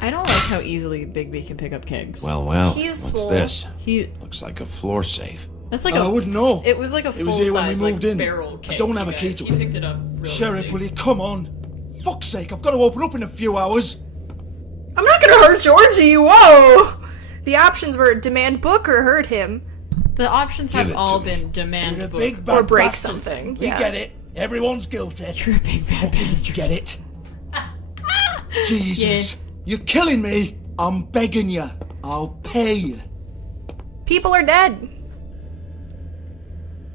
I don't like how easily Bigby can pick up kegs. Well, He is what's swole. this? He. Looks like a floor safe. That's like I a. wouldn't know. It was like a It full was here when we size moved like in. barrel keg. I don't have you a key guys. to He it. picked it up real Sheriff, easy. will you come on? Fuck's sake, I've got to open up in a few hours. I'm not gonna hurt Georgie. Whoa. The options were demand book or hurt him. The options Give have it all to me. been demand You're a book. big bad Or break bastard. something, We yeah. get it. Everyone's guilty. You're a big bad bastard. Get it? Jesus. You're killing me. I'm begging you. I'll pay. People are dead.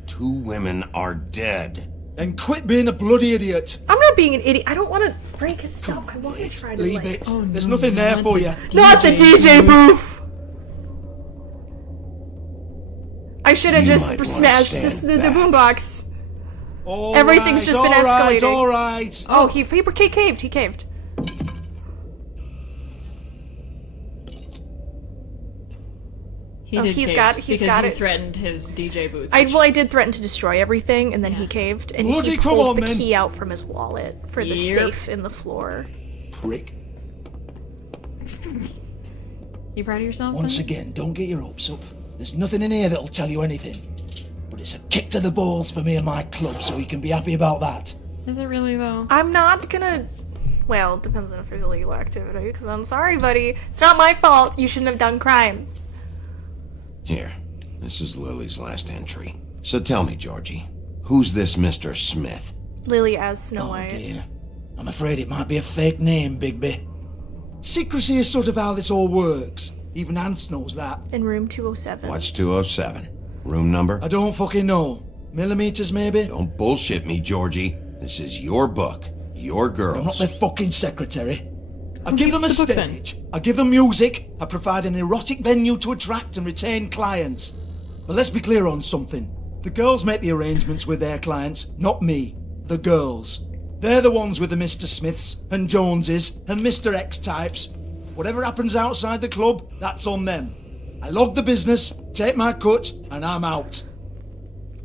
2 women are dead. And quit being a bloody idiot. I'm not being an idiot. I don't want to break his stuff. I want to try to Leave like. it. There's nothing there for you. Not the DJ booth. I should have You just might wanna smashed stand just the back. boombox. All Everything's right, just been all right, escalating. all right. Oh, he caved. He caved. He Oh, did he's cave got- he's because got he it. threatened his DJ booth. I did threaten to destroy everything, and then he caved, and Woody, he come pulled on, the man. key out from his wallet for the Yep. safe in the floor. Prick. You proud of yourself? Once honey? again, don't get your hopes up. There's nothing in here that'll tell you anything. But it's a kick to the balls for me and my club, so you can be happy about that. Is it really though? I'm not gonna. Well, it depends on if there's illegal activity. Because I'm sorry, buddy. It's not my fault. You shouldn't have done crimes. Here, this is Lily's last entry. So tell me, Georgie, who's this Mr. Smith? Lily as Snow Oh White. dear. I'm afraid it might be a fake name, Bigby. Secrecy is sort of how this all works. Even Hans knows that. In room 207. What's 207? Room number? I don't fucking know. Millimeters, maybe? Don't bullshit me, Georgie. This is your book. Your girls. I'm not their fucking secretary. I Who give keeps them a the book, then? stage. I give them music. I provide an erotic venue to attract and retain clients. But let's be clear on something. The girls make the arrangements with their clients, not me. The girls. They're the ones with the Mr. Smiths and Joneses and Mr. X types. Whatever happens outside the club, that's on them. I log the business, take my cut, and I'm out.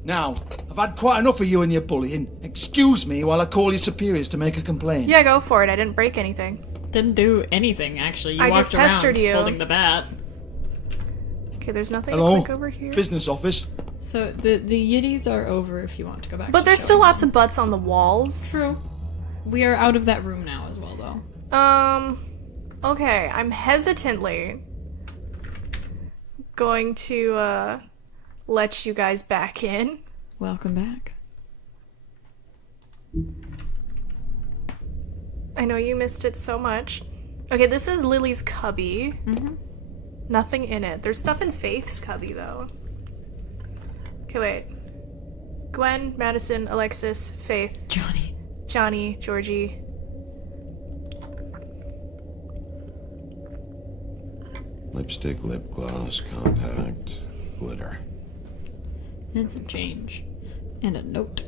Now, I've had quite enough of you and your bullying. Excuse me while I call your superiors to make a complaint. Yeah, go for it. I didn't break anything. Didn't do anything, actually. You I walked just pestered around you. holding the bat. Okay, there's nothing Hello? to click over here. Business office. So the Yiddies are over if you want to go back. But to there's showing still them. lots of butts on the walls. True. We are out of that room now as well, though. Okay, I'm hesitantly going to, let you guys back in. Welcome back. I know you missed it so much. Okay, this is Lily's cubby. Mm-hmm. Nothing in it. There's stuff in Faith's cubby, though. Okay, wait. Gwen, Madison, Alexis, Faith. Johnny, Georgie. Lipstick, lip gloss, compact, glitter. And some change. And a note.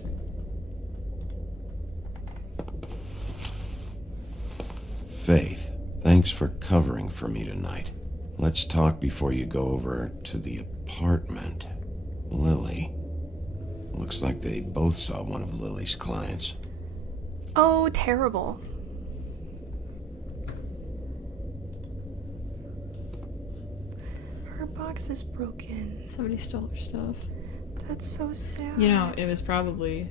Faith, thanks for covering for me tonight. Let's talk before you go over to the apartment. Lily. Looks like they both saw one of Lily's clients. Oh, terrible. Her box is broken. Somebody stole her stuff. That's so sad. You know, it was probably...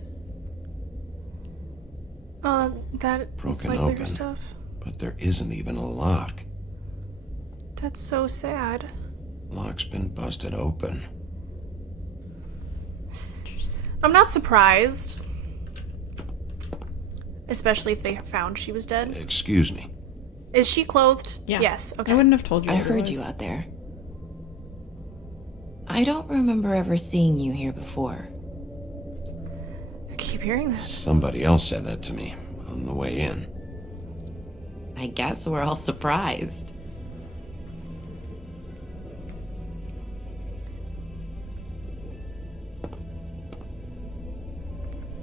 That is Broken likely her open. stuff. But there isn't even a lock. That's so sad. Lock's been busted open. I'm not surprised. Especially if they found she was dead. Excuse me. Is she clothed? Yeah. Yes, okay. I wouldn't have told you I what it heard was. you out there. I don't remember ever seeing you here before. I keep hearing that. Somebody else said that to me on the way in. I guess we're all surprised.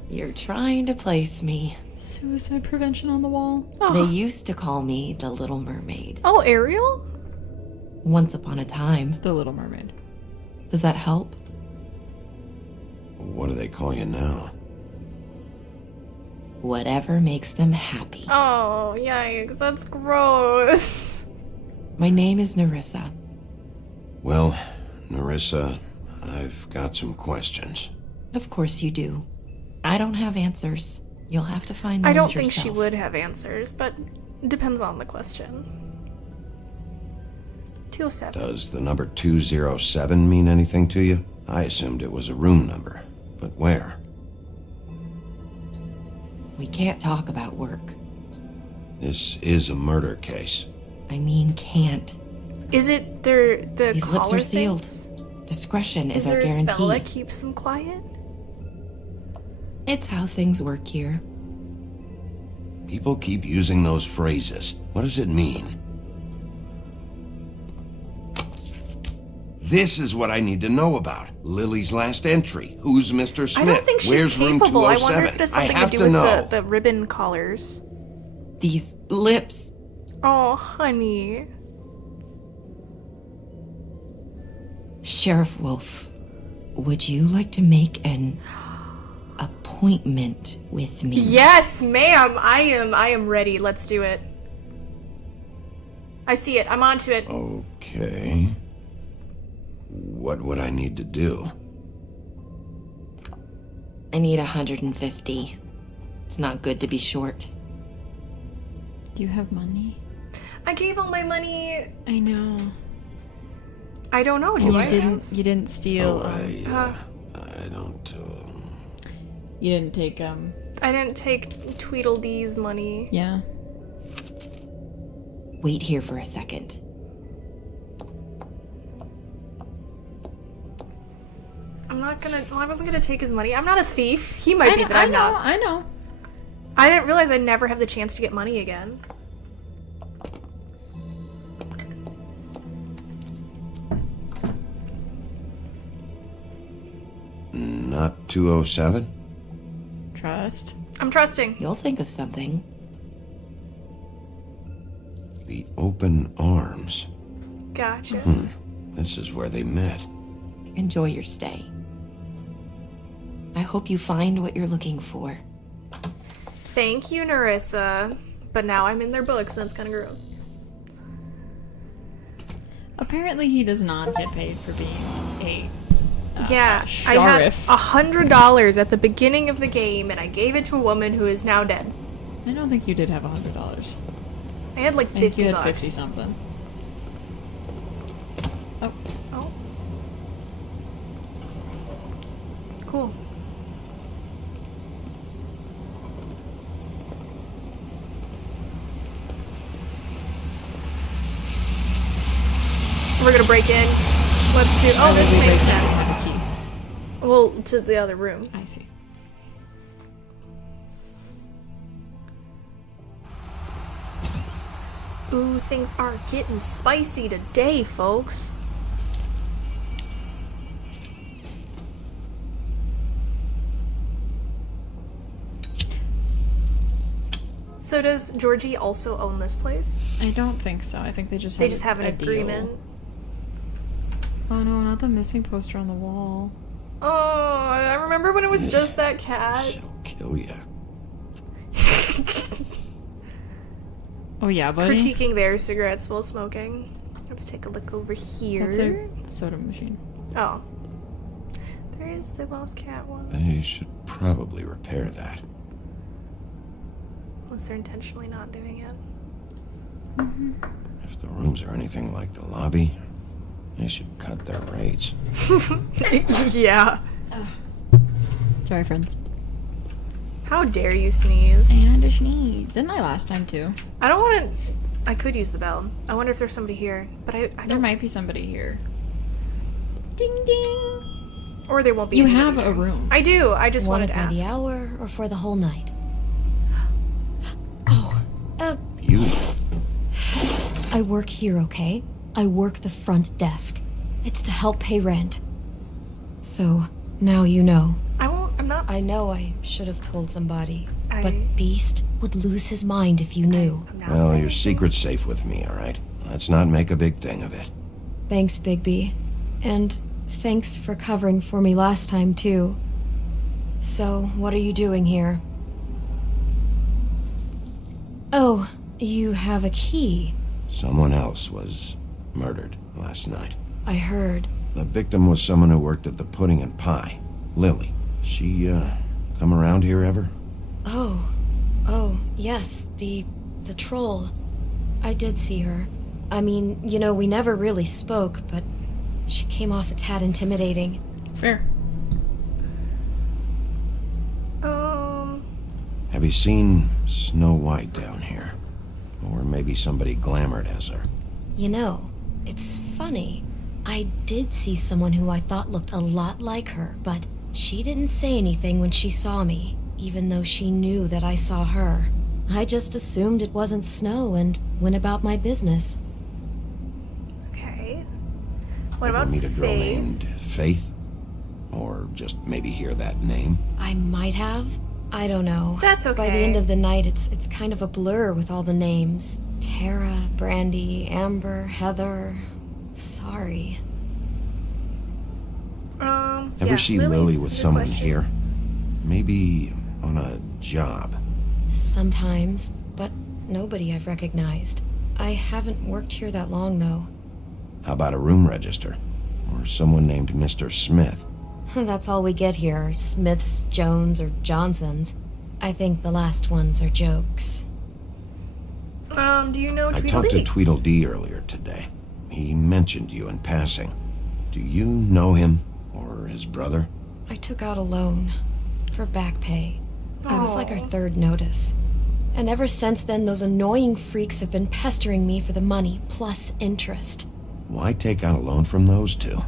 You're trying to place me. Suicide prevention on the wall. They used to call me the Little Mermaid. Oh, Ariel? Once upon a time. The Little Mermaid. Does that help? What do they call you now? Whatever makes them happy. Oh, yikes. That's gross. My name is Nerissa. Well, Nerissa, I've got some questions. Of course you do. I don't have answers. You'll have to find them I don't yourself. think she would have answers, but depends on the question. 207. Does the number 207 mean anything to you? I assumed it was a room number, but where? We can't talk about work. This is a murder case. I mean, can't. Is it the These lips collar are sealed. things? Discretion is Is our there a guarantee. spell that keeps them quiet? It's how things work here. People keep using those phrases. What does it mean? This is what I need to know about. Lily's last entry. Who's Mr. Smith? I don't think she's Where's room capable. I 207? wonder if it has something I have to do with know. the ribbon collars. These lips. Oh, honey. Sheriff Wolf, would you like to make an appointment with me? Yes, ma'am. I am ready. Let's do it. I see it. I'm onto it. Okay. What would I need to do? I need 150. It's not good to be short. Do you have money? I gave all my money. I know. I don't know. Do You I? You didn't steal. I don't. You didn't take I didn't take Tweedledee's money. Yeah. Wait here for a second. I'm not gonna. Well, I wasn't gonna take his money. I'm not a thief. He might be, but I'm not. I know. I didn't realize I'd never have the chance to get money again. Not 207? Trust. I'm trusting. You'll think of something. The open arms. Gotcha. This is where they met. Enjoy your stay. I hope you find what you're looking for. Thank you, Narissa. But now I'm in their books, and that's kind of gross. Apparently, he does not get paid for being a Yeah, sheriff. I had $100 at the beginning of the game, and I gave it to a woman who is now dead. I don't think you did have $100. I had like 50 I think you had bucks. 50 something. Oh. Oh. Cool. We're gonna break in. Let's do. Oh, this makes sense. Well, to the other room. I see. Ooh, things are getting spicy today, folks. So does Georgie also own this place? I don't think so. I think they just have an deal. agreement. Oh no, not the missing poster on the wall. Oh, I remember when it was just that cat. She'll kill ya. Oh yeah, buddy. Critiquing their cigarettes while smoking. Let's take a look over here. That's a soda machine. Oh. There's the lost cat one. They should probably repair that. Unless they're intentionally not doing it. If the rooms are anything like the lobby, they should cut their rates. Yeah. Sorry, friends. How dare you sneeze? And a sneeze. Didn't I last time too? I don't want to... I could use the bell. I wonder if there's somebody here. But I There don't... might be somebody here. Ding ding. Or there won't be You anybody have a here. room. I do. I just Want wanted it to by ask. the hour or for the whole night? You? I work here, okay? I work the front desk. It's to help pay rent. So, now you know. I won't... I'm not... I know I should have told somebody. I- But Beast would lose his mind if you knew. Well, your secret's safe with me, all right? Let's not make a big thing of it. Thanks, Bigby. And thanks for covering for me last time, too. So, what are you doing here? Oh, you have a key. Someone else was murdered last night. I heard. The victim was someone who worked at the Pudding and Pie. Lily. She, come around here ever? Oh, yes, the troll. I did see her. I mean, you know, we never really spoke, but she came off a tad intimidating. Fair. Have you seen Snow White down here? Or maybe somebody glamored as her? You know, it's funny. I did see someone who I thought looked a lot like her, but she didn't say anything when she saw me, even though she knew that I saw her. I just assumed it wasn't Snow and went about my business. Okay. What Ever about meet a girl Faith? named Faith? Or just maybe hear that name? I might have. I don't know. That's okay. By the end of the night, it's kind of a blur with all the names. Tara, Brandy, Amber, Heather. Sorry. Ever see Lily with someone here? Maybe on a job? Sometimes, but nobody I've recognized. I haven't worked here that long, though. How about a room register? Or someone named Mr. Smith? That's all we get here, Smiths, Jones, or Johnsons. I think the last ones are jokes. Do you know I Tweedledee? talked to Tweedledee earlier today. He mentioned you in passing. Do you know him? Or his brother? I took out a loan for back pay. I was like our Aw. third notice. And ever since then, those annoying freaks have been pestering me for the money, plus interest. Why take out a loan from those two?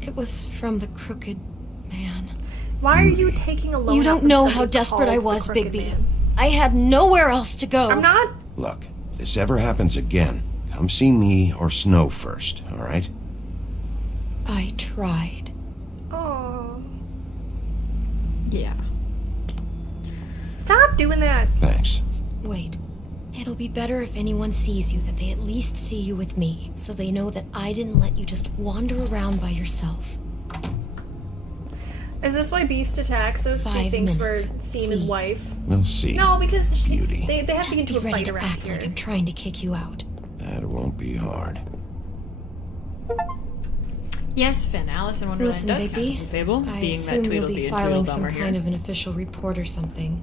It was from the crooked man. Why are you taking a loan? You out don't from know somebody how desperate I called the was, Crooked Bigby. Man? I had nowhere else to go. I'm not. Look, if this ever happens again, come see me or Snow first, all right? I tried. Oh. Yeah. Stop doing that. Thanks. Wait. It'll be better if anyone sees you that they at least see you with me, so they know that I didn't let you just wander around by yourself. Is this why Beast attacks us? He 5 thinks minutes, we're seeing his wife. We'll see. No, because they have Just to get into be a ready fight to around act here. like I'm trying to kick you out. That won't be hard. Yes, Finn. Alice in Wonderland Listen, does Bigby, count as a fable, I being that assume you'll Tweedledee be and filing Tweedledum some are here. kind of an official report or something,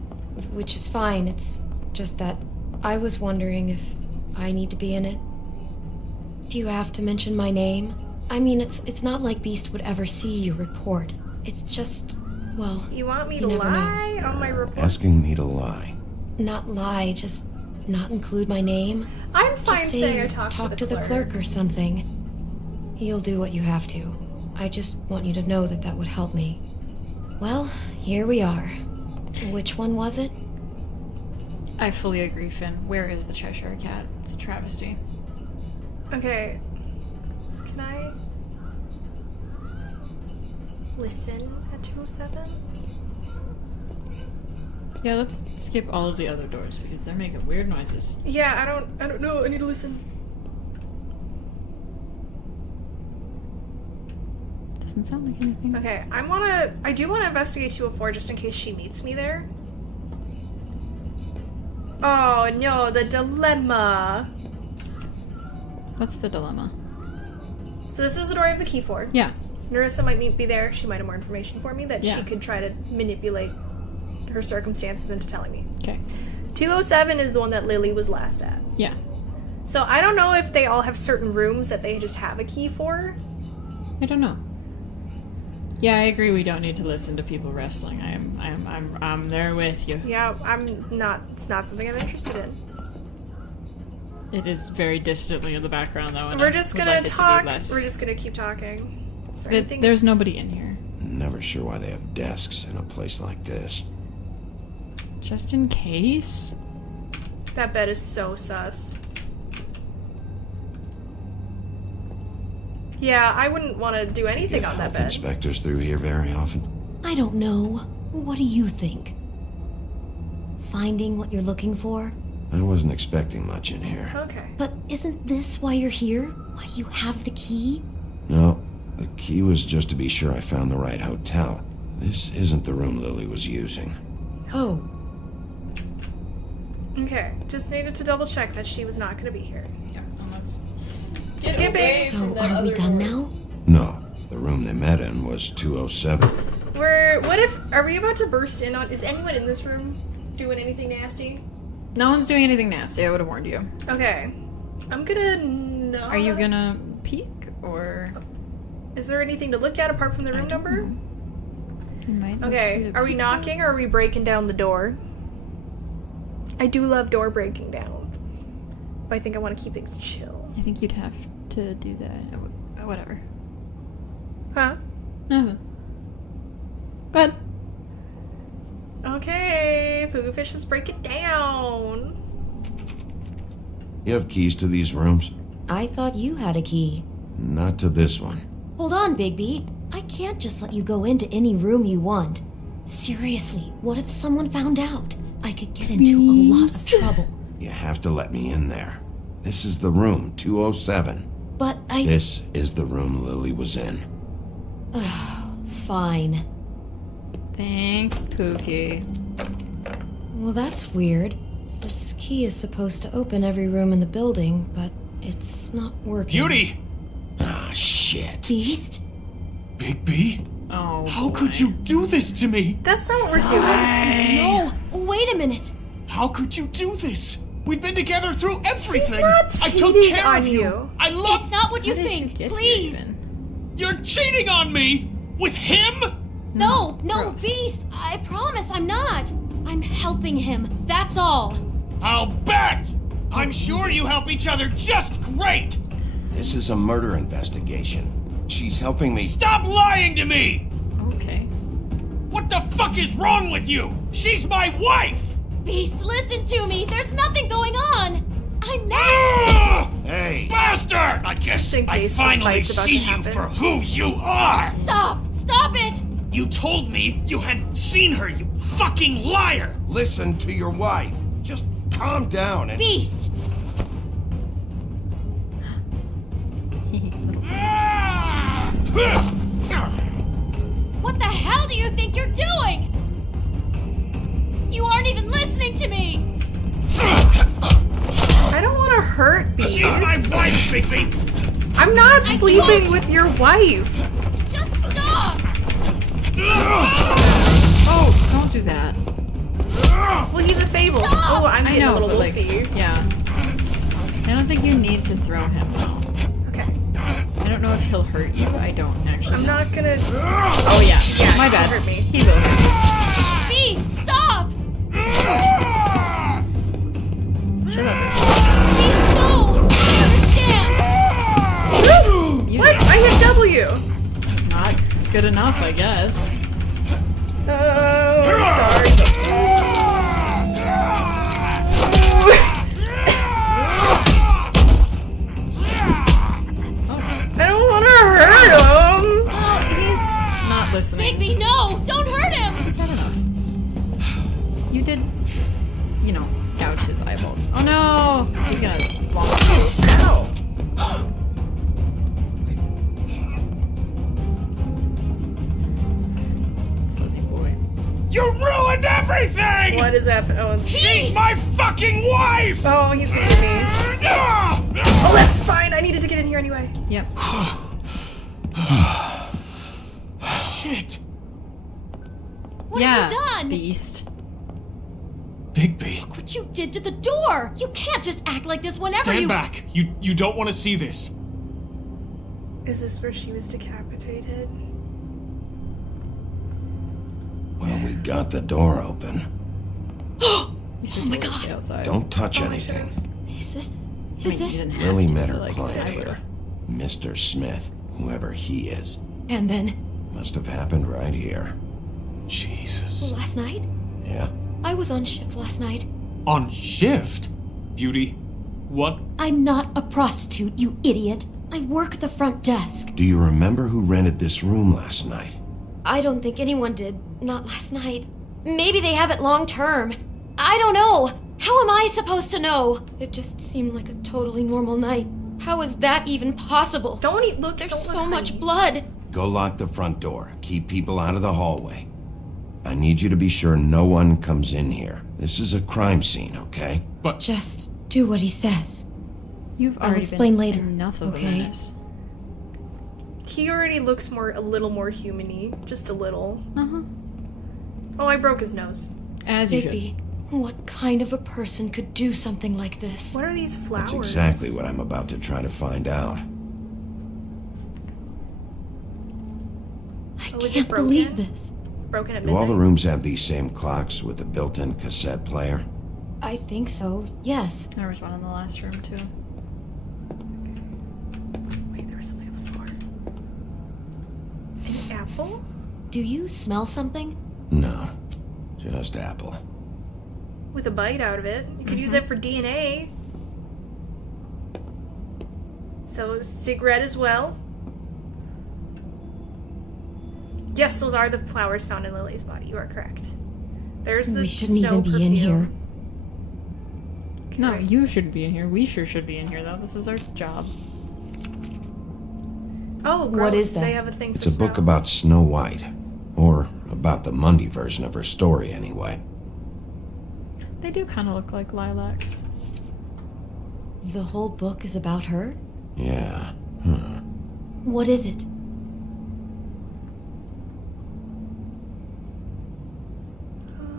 which is fine. It's just that I was wondering if I need to be in it. Do you have to mention my name? I mean, it's not like Beast would ever see your report. It's just, well, You want me you to never lie on my report? Asking me to lie. Not lie, just not include my name. I'm Just fine say saying I you talked to the the clerk. clerk or something. You'll do what you have to. I just want you to know that that would help me. Well, here we are. Which one was it? I fully agree, Finn. Where is the Cheshire Cat? It's a travesty. Okay. Can I listen at 207? Yeah, let's skip all of the other doors because they're making weird noises. Yeah, I don't know. I need to listen. Doesn't sound like anything. Okay, I do want to investigate 204 just in case she meets me there. Oh no, the dilemma. What's the dilemma? So this is the door I have the key for. Yeah. Narissa might be there. She might have more information for me that Yeah. she could try to manipulate her circumstances into telling me. Okay. 207 is the one that Lily was last at. Yeah. So I don't know if they all have certain rooms that they just have a key for. I don't know. Yeah, I agree. We don't need to listen to people wrestling. I'm there with you. Yeah, it's not something I'm interested in. It is very distantly in the background, though. And We're I just would gonna like it to be talk. less- We're just gonna keep talking. Is there anything? There's nobody in here. Never sure why they have desks in a place like this. Just in case. That bed is so sus. Yeah, I wouldn't want to do anything on that bed. Inspectors through here very often. I don't know. What do you think? Finding what you're looking for? I wasn't expecting much in here. Okay. But isn't this why you're here? Why you have the key? No, the key was just to be sure I found the right hotel. This isn't the room Lily was using. Oh. Okay, just needed to double check that she was not going to be here. Yeah, and let's skip it. So are we done now? No, the room they met in was 207. Are we about to burst in on, is anyone in this room doing anything nasty? No one's doing anything nasty. I would have warned you. Okay. I'm gonna know. Are you gonna peek or? Is there anything to look at apart from the room number? Might Okay, are we knocking or are we breaking down the door? I do love door breaking down. But I think I want to keep things chill. I think you'd have to do that. Whatever. Huh? No. But. Okay, Fugu Fish, let's break it down. You have keys to these rooms? I thought you had a key. Not to this one. Hold on, Bigby. I can't just let you go into any room you want. Seriously, what if someone found out? I could get into a lot of trouble. You have to let me in there. This is the room, 207. But This is the room Lily was in. Fine. Thanks, Pookie. Well, that's weird. This key is supposed to open every room in the building, but it's not working. Beauty! Ah, shit. Beast? Bigby? Oh, how could you do this to me? That's not what we're doing. No, wait a minute. How could you do this? We've been together through everything. She's not I took cheating care on of you. I love. It's not what you think. Please. You're cheating on me with him. No, Beast. I promise I'm not. I'm helping him. That's all. I'll bet. I'm sure you help each other just great. This is a murder investigation. She's helping me. Stop lying to me. Okay. What the fuck is wrong with you? She's my wife. Beast, listen to me. There's nothing going on. I'm not. Hey! Bastard! I guess I finally see you for who you are. Stop it. You told me you had seen her, you fucking liar! Listen to your wife. Just calm down and... Beast! What the hell do you think you're doing? You aren't even listening to me! I don't want to hurt Beast. She's my wife, Bigby! I'm not sleeping with your wife! Just stop! Oh, don't do that. Well, he's a Fables. Oh, I'm I getting know, a little but like, wolfy. yeah. I don't think you need to throw him. Okay. I don't know if he'll hurt you. I don't actually. I'm not gonna... Oh yeah, Yeah, my he bad. hurt me. He will hurt Beast, stop! you. Shut up. Beast, no! I understand! What? I hit W! Not good enough, I guess. Oh, sorry. I don't want to hurt him! He's not listening. Bigby, no! Don't hurt him! He's had enough. You did, you know, gouge his eyeballs. Oh no! He's gonna vomit you. Ow! Fuzzy boy. You ruined everything! What is happening? Oh, She's my fucking wife! Oh, he's gonna get me. Oh, that's fine. I needed to get in here anyway. Yep. Shit. What yeah, have you done? Beast. Bigby. Look what you did to the door! You can't just act like this whenever Stand you- back. You don't want to see this. Is this where she was decapitated? Well, we got the door open. Oh my god! Outside. Don't touch anything. Is this... I Is mean, you this... didn't have Lily to, met her like, client I here. would've. Mr. Smith, whoever he is. And then... Must have happened right here. Jesus. Last night? Yeah? I was on shift last night. On shift? Beauty, what? I'm not a prostitute, you idiot. I work the front desk. Do you remember who rented this room last night? I don't think anyone did. Not last night. Maybe they have it long term. I don't know. How am I supposed to know? It just seemed like a totally normal night. How is that even possible? Don't eat. Look, There's don't so look, much honey. blood. Go lock the front door. Keep people out of the hallway. I need you to be sure no one comes in here. This is a crime scene, okay? But just do what he says. You've I'll already explain been later. enough of Okay. a menace. He already looks a little more human-y. Just a little. Uh-huh. Oh, I broke his nose. As you should. Bigby, what kind of a person could do something like this? What are these flowers? That's exactly what I'm about to try to find out. I Oh, is it can't believe broken? this. Broken at Do all midnight. the rooms have these same clocks with the built-in cassette player? I think so, yes. There was one in the last room, too. Wait, there was something on the floor. An apple? Do you smell something? No, just apple. With a bite out of it. You could use it for DNA. So, cigarette as well. Yes, those are the flowers found in Lily's body. You are correct. There's the We shouldn't snow even be perfume. in here. No, you shouldn't be in here. We sure should be in here, though. This is our job. Oh, gross. What is that? They have a thing It's for a book snow. about Snow White. Or about the Mundy version of her story, anyway. They do kind of look like lilacs. The whole book is about her? Yeah. What is it?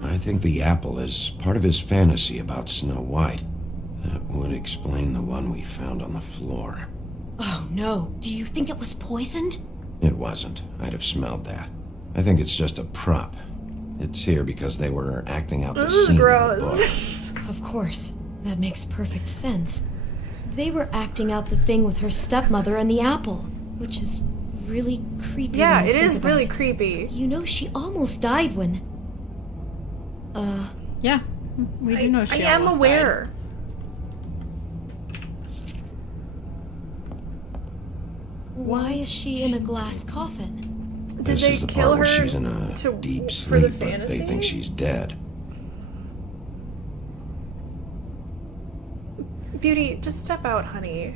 I think the apple is part of his fantasy about Snow White. That would explain the one we found on the floor. Oh no, do you think it was poisoned? It wasn't. I'd have smelled that. I think it's just a prop. It's here because they were acting out the This is scene in the gross. Of course, that makes perfect sense. They were acting out the thing with her stepmother and the apple, which is really creepy. Yeah, when you it think is about really it. creepy. You know, she almost died when... Yeah, we do know she I am almost aware. died. Why is she in a glass coffin? Did This they is the kill part where her she's in a to- deep for the sleep, but they fantasy? think she's dead. Beauty, just step out, honey.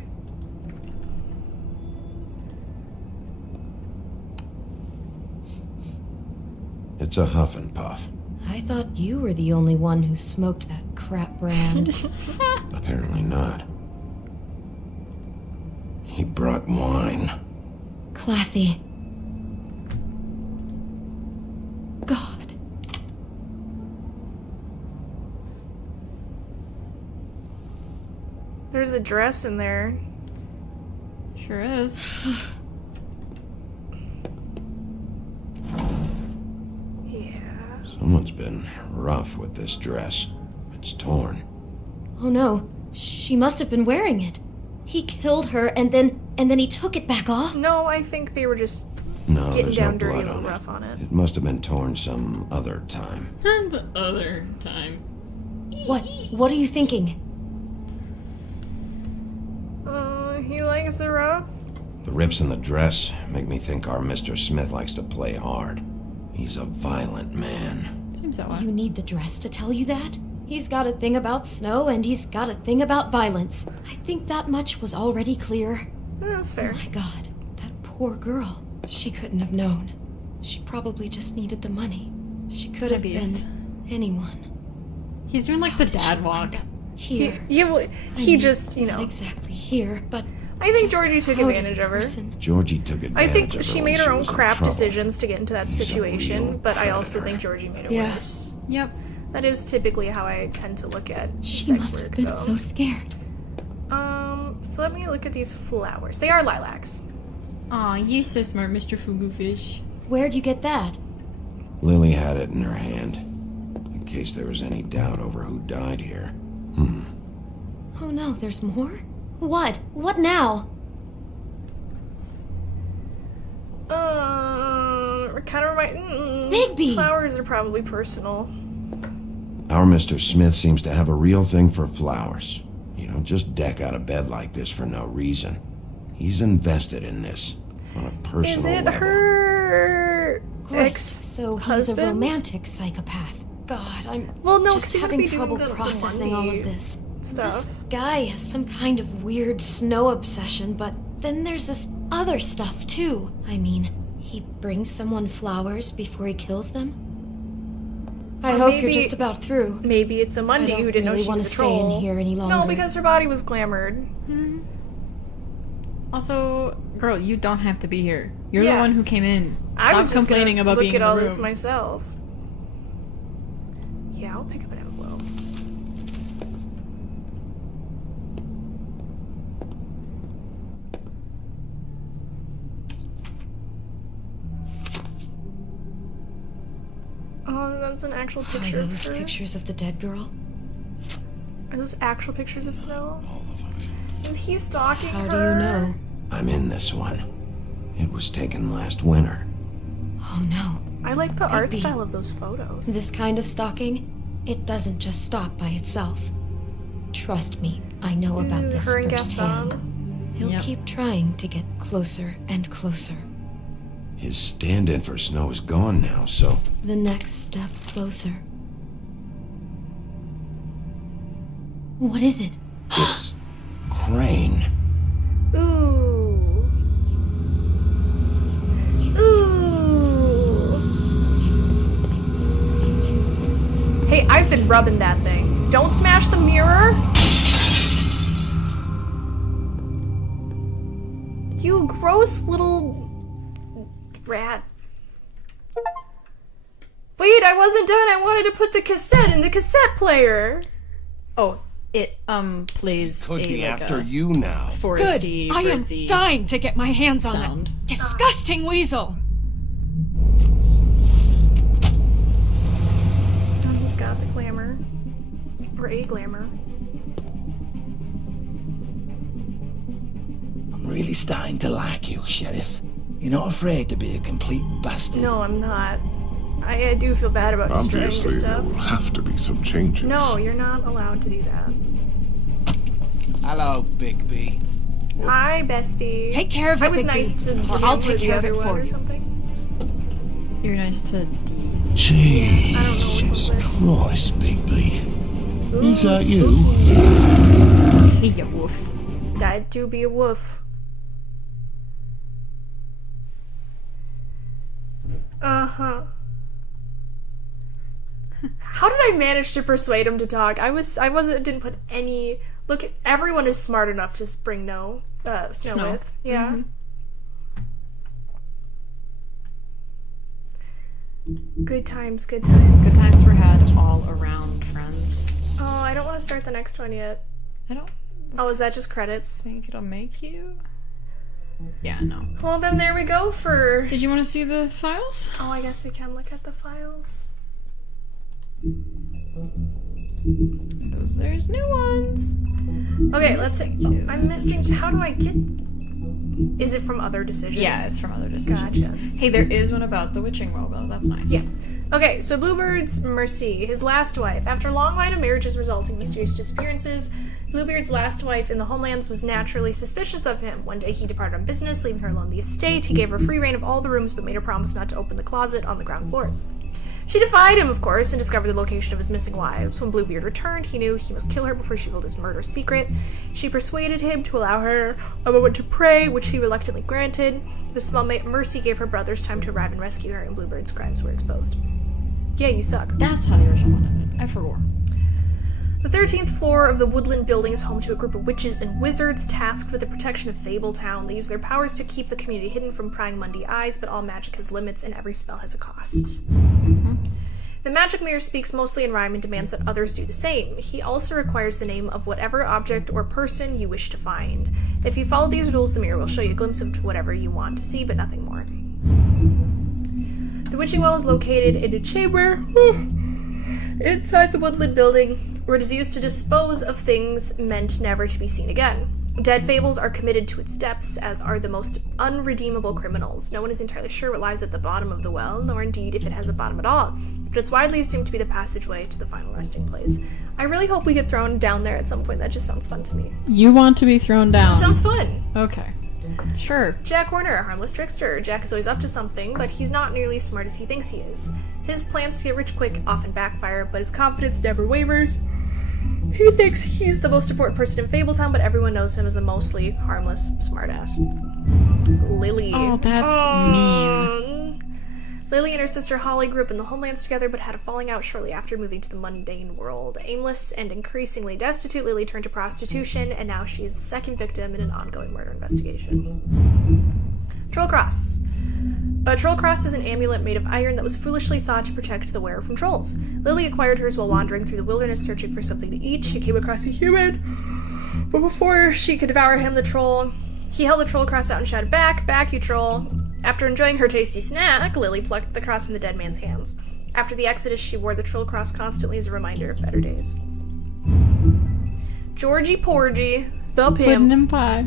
It's a huff and puff. I thought you were the only one who smoked that crap brand. Apparently not. He brought wine. Classy. God. There's a dress in there. Sure is. Someone's been rough with this dress. It's torn. Oh no, she must have been wearing it. He killed her and then he took it back off? No, I think they were just No, getting there's down no dirty blood and on rough on it. It must have been torn some other time. The other time. What are you thinking? He likes the rough. The rips in the dress make me think our Mr. Smith likes to play hard. He's a violent man. Seems that way. You need the dress to tell you that? He's got a thing about snow and he's got a thing about violence. I think that much was already clear. That's fair. Oh my god, that poor girl. She couldn't have known. She probably just needed the money. She could have Beast. been anyone. He's doing like the dad walk. Here. He just, you know. Not exactly here, but I think Georgie took how does advantage a of her. person- Georgie took advantage I of think her she when made her own was in crap trouble. decisions to get into that situation, but I also think Georgie made it Yeah. worse. Yep. That is typically how I tend to look at She sex must have work, been though. so scared. So let me look at these flowers. They are lilacs. Aw, you so smart, Mr. Fugu Fish. Where'd you get that? Lily had it in her hand, in case there was any doubt over who died here. Oh no, there's more? What? What now? Kind of remind. Bigby! Flowers are probably personal. Our Mr. Smith seems to have a real thing for flowers. You don't just deck out of bed like this for no reason. He's invested in this on a personal Is it level. her Great. So he's a ex-husband? romantic psychopath. God, I'm Well, no, 'cause just he wouldn't having be doing trouble the processing all money of this. stuff. This guy has some kind of weird snow obsession, but then there's this other stuff too. I mean, he brings someone flowers before he kills them. I Or hope maybe- you're just about through. Maybe it's a Monday I don't who didn't really know she wanna was a stay in troll. here any longer. No, because her body was glamored. Also, girl, you don't have to be here. You're the Yeah. one who came in. I Stop was just complaining gonna about look being at in the all room. this myself. Yeah, I'll pick up an envelope. Oh, that's an actual Are picture of those her. pictures of the dead girl? Are those actual pictures of Snow? Is he stalking How her? do you know? I'm in this one. It was taken last winter. Oh no. I like the art Maybe. style of those photos. This kind of stalking, it doesn't just stop by itself. Trust me, I know about this her and firsthand. Gaston. He'll Yep. keep trying to get closer and closer. His stand-in for Snow is gone now, so The next step closer. What is it? it's Crane. Ooh. Ooh. Hey, I've been rubbing that thing. Don't smash the mirror. You gross little rat. Wait, I wasn't done. I wanted to put the cassette in the cassette player. Oh, it plays Could a, be like, after a you now. foresty, Good. I am birdsy dying to get my hands on sound. it. Disgusting weasel. Oh, he's got the glamour. Or a glamour. I'm really starting to like you, Sheriff. You're not afraid to be a complete bastard. No, I'm not. I do feel bad about destroying Obviously, your there stuff. will have to be some changes. No, you're not allowed to do that. Hello, Bigby. Hi, bestie. Take care of it, I was Bigby, nice to or him I'll for take the care of other it one for or you. something. You're nice to D. Jesus Christ, Bigby. Is that you? Hey, you wolf. That do be a wolf. Uh-huh. How did I manage to persuade him to talk? Didn't put any... Look, everyone is smart enough to bring Snow with. Yeah. Mm-hmm. Good times, good times. Good times were had all around, friends. Oh, I don't want to start the next one yet. I don't... Oh, is that just credits? Think it'll make you? Yeah, no. Well, then there we go for... Did you want to see the files? Oh, I guess we can look at the files. Because there's new ones. Okay, let's see. I'm missing... How do I get... Is it from Other Decisions? Yeah, it's from Other Decisions. Gotcha. Hey, there is one about the witching well, though. That's nice. Yeah. Okay, so Bluebeard's Mercy, his last wife. After a long line of marriages resulting in mysterious disappearances, Bluebeard's last wife in the homelands was naturally suspicious of him. One day he departed on business, leaving her alone the estate. He gave her free reign of all the rooms, but made her promise not to open the closet on the ground floor. She defied him, of course, and discovered the location of his missing wives. When Bluebeard returned, he knew he must kill her before she revealed his murder secret. She persuaded him to allow her a moment to pray, which he reluctantly granted. The small Mercy gave her brothers time to arrive and rescue her, and Bluebeard's crimes were exposed. Yeah, you suck. That's how the original one ended. I forgot. The 13th floor of the Woodland Building is home to a group of witches and wizards tasked with the protection of Fabletown. They use their powers to keep the community hidden from prying Mundy eyes, but all magic has limits and every spell has a cost. The magic mirror speaks mostly in rhyme and demands that others do the same. He also requires the name of whatever object or person you wish to find. If you follow these rules, the mirror will show you a glimpse of whatever you want to see, but nothing more. The witching well is located in a chamber inside the Woodland Building, where it is used to dispose of things meant never to be seen again. Dead fables are committed to its depths, as are the most unredeemable criminals. No one is entirely sure what lies at the bottom of the well, nor indeed if it has a bottom at all, but it's widely assumed to be the passageway to the final resting place. I really hope we get thrown down there at some point. That just sounds fun to me. You want to be thrown down? That sounds fun. Okay. Sure. Jack Horner, a harmless trickster. Jack is always up to something, but he's not nearly as smart as he thinks he is. His plans to get rich quick often backfire, but his confidence never wavers. He thinks he's the most important person in Fabletown, but everyone knows him as a mostly harmless smartass. Lily. Oh, that's mean. Lily and her sister Holly grew up in the homelands together, but had a falling out shortly after moving to the mundane world. Aimless and increasingly destitute, Lily turned to prostitution, and now she's the second victim in an ongoing murder investigation. Trollcross. A Trollcross is an amulet made of iron that was foolishly thought to protect the wearer from trolls. Lily acquired hers while wandering through the wilderness searching for something to eat. She came across a human, but before she could devour him, he held the Trollcross out and shouted, "Back, back, you troll!" After enjoying her tasty snack, Lily plucked the cross from the dead man's hands. After the Exodus, she wore the Trollcross constantly as a reminder of better days. Georgie Porgy, the pimp. Pudding and pie.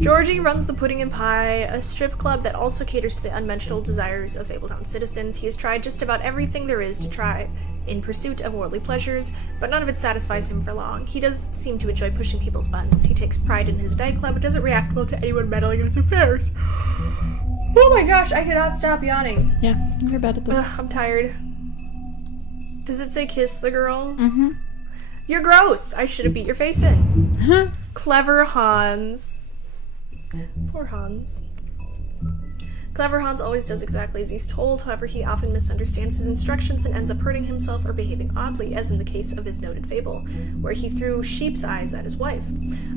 Georgie runs the Pudding and Pie, a strip club that also caters to the unmentionable desires of Fabletown citizens. He has tried just about everything there is to try in pursuit of worldly pleasures, but none of it satisfies him for long. He does seem to enjoy pushing people's buttons. He takes pride in his nightclub, but doesn't react well to anyone meddling in his affairs. Oh my gosh, I cannot stop yawning. Yeah, you're bad at this. Ugh, I'm tired. Does it say kiss the girl? Mm-hmm. You're gross. I should have beat your face in. Clever Hans. Poor Hans. Clever Hans always does exactly as he's told, however he often misunderstands his instructions and ends up hurting himself or behaving oddly, as in the case of his noted fable, where he threw sheep's eyes at his wife.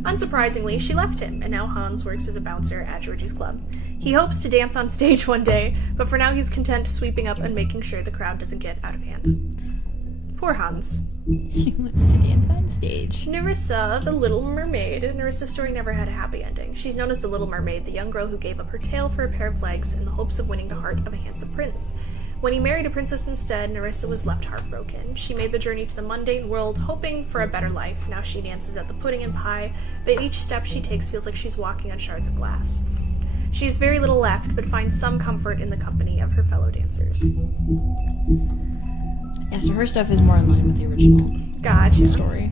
Unsurprisingly, she left him, and now Hans works as a bouncer at Georgie's club. He hopes to dance on stage one day, but for now he's content sweeping up and making sure the crowd doesn't get out of hand. Poor Hans. He wants to dance on stage. Nerissa, the Little Mermaid. Nerissa's story never had a happy ending. She's known as the Little Mermaid, the young girl who gave up her tail for a pair of legs in the hopes of winning the heart of a handsome prince. When he married a princess instead, Nerissa was left heartbroken. She made the journey to the mundane world, hoping for a better life. Now she dances at the Pudding and Pie, but each step she takes feels like she's walking on shards of glass. She has very little left, but finds some comfort in the company of her fellow dancers. Yeah, so her stuff is more in line with the original story.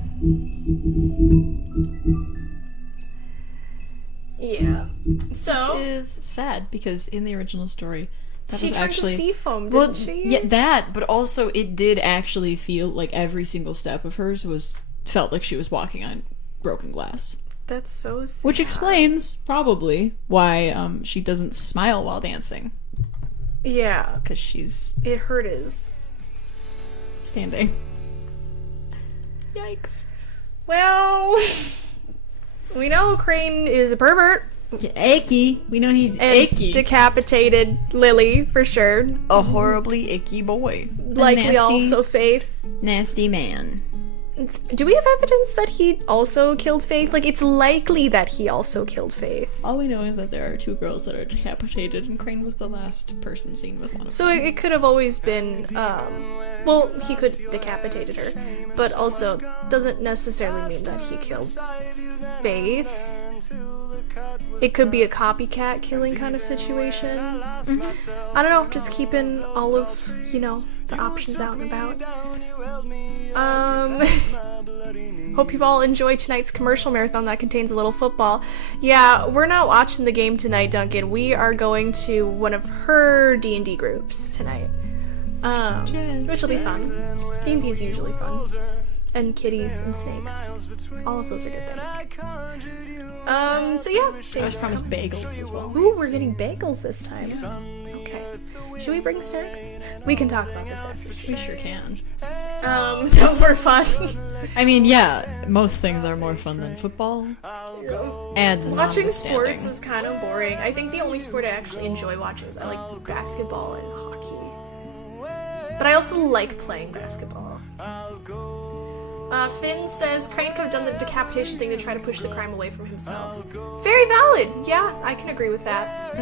Yeah. So which is sad, because in the original story, She was turned actually to sea foam, didn't she? Yeah, that, but also it did actually feel like every single step of hers felt like she was walking on broken glass. That's so sad. Which explains, probably, why she doesn't smile while dancing. Yeah. Because she's... It hurt his... standing. Yikes. Well... we know Crane is a pervert. Icky. We know he's icky. Decapitated Lily, for sure. A horribly icky boy. Like we also Faith. Nasty man. Do we have evidence that he also killed Faith? Like, it's likely that he also killed Faith. All we know is that there are 2 girls that are decapitated, and Crane was the last person seen with one of them. So it could have always been, well, he could have decapitated her, but also doesn't necessarily mean that he killed Faith. It could be a copycat killing kind of situation. I don't know, just keeping all of, the options out and about. Hope you've all enjoyed tonight's commercial marathon that contains a little football. Yeah, we're not watching the game tonight, Duncan. We are going to one of her D&D groups tonight. Which will be fun. D&D is usually fun. And kitties and snakes. All of those are good things. So yeah. I was promised bagels as well. Ooh, we're getting bagels this time. Okay. Should we bring snacks? We can talk about this after. We sure can. Sounds more fun. I mean, yeah, most things are more fun than football. Ads Watching notwithstanding. sports is kind of boring. I think the only sport I actually enjoy watching is I like basketball and hockey. But I also like playing basketball. Finn says Crane could have done the decapitation thing to try to push the crime away from himself. Very valid. Yeah, I can agree with that.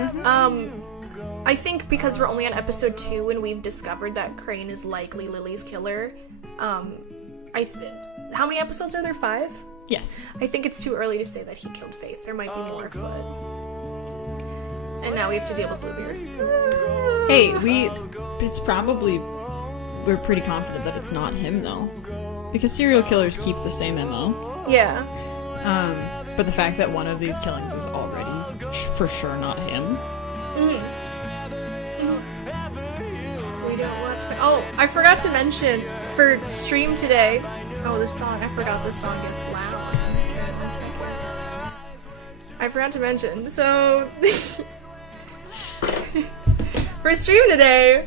I think because we're only on episode 2 and we've discovered that Crane is likely Lily's killer, how many episodes are there? 5? Yes. I think it's too early to say that he killed Faith. There might be more afoot. And now we have to deal with Bluebeard. Hey, we're pretty confident that it's not him, though. Because serial killers keep the same MO. Yeah. But the fact that one of these killings is already for sure not him. We don't want to... Oh, I forgot to mention, for stream today... Oh, this song, I forgot this song gets loud. Okay, 1 second. I forgot to mention, so... for stream today,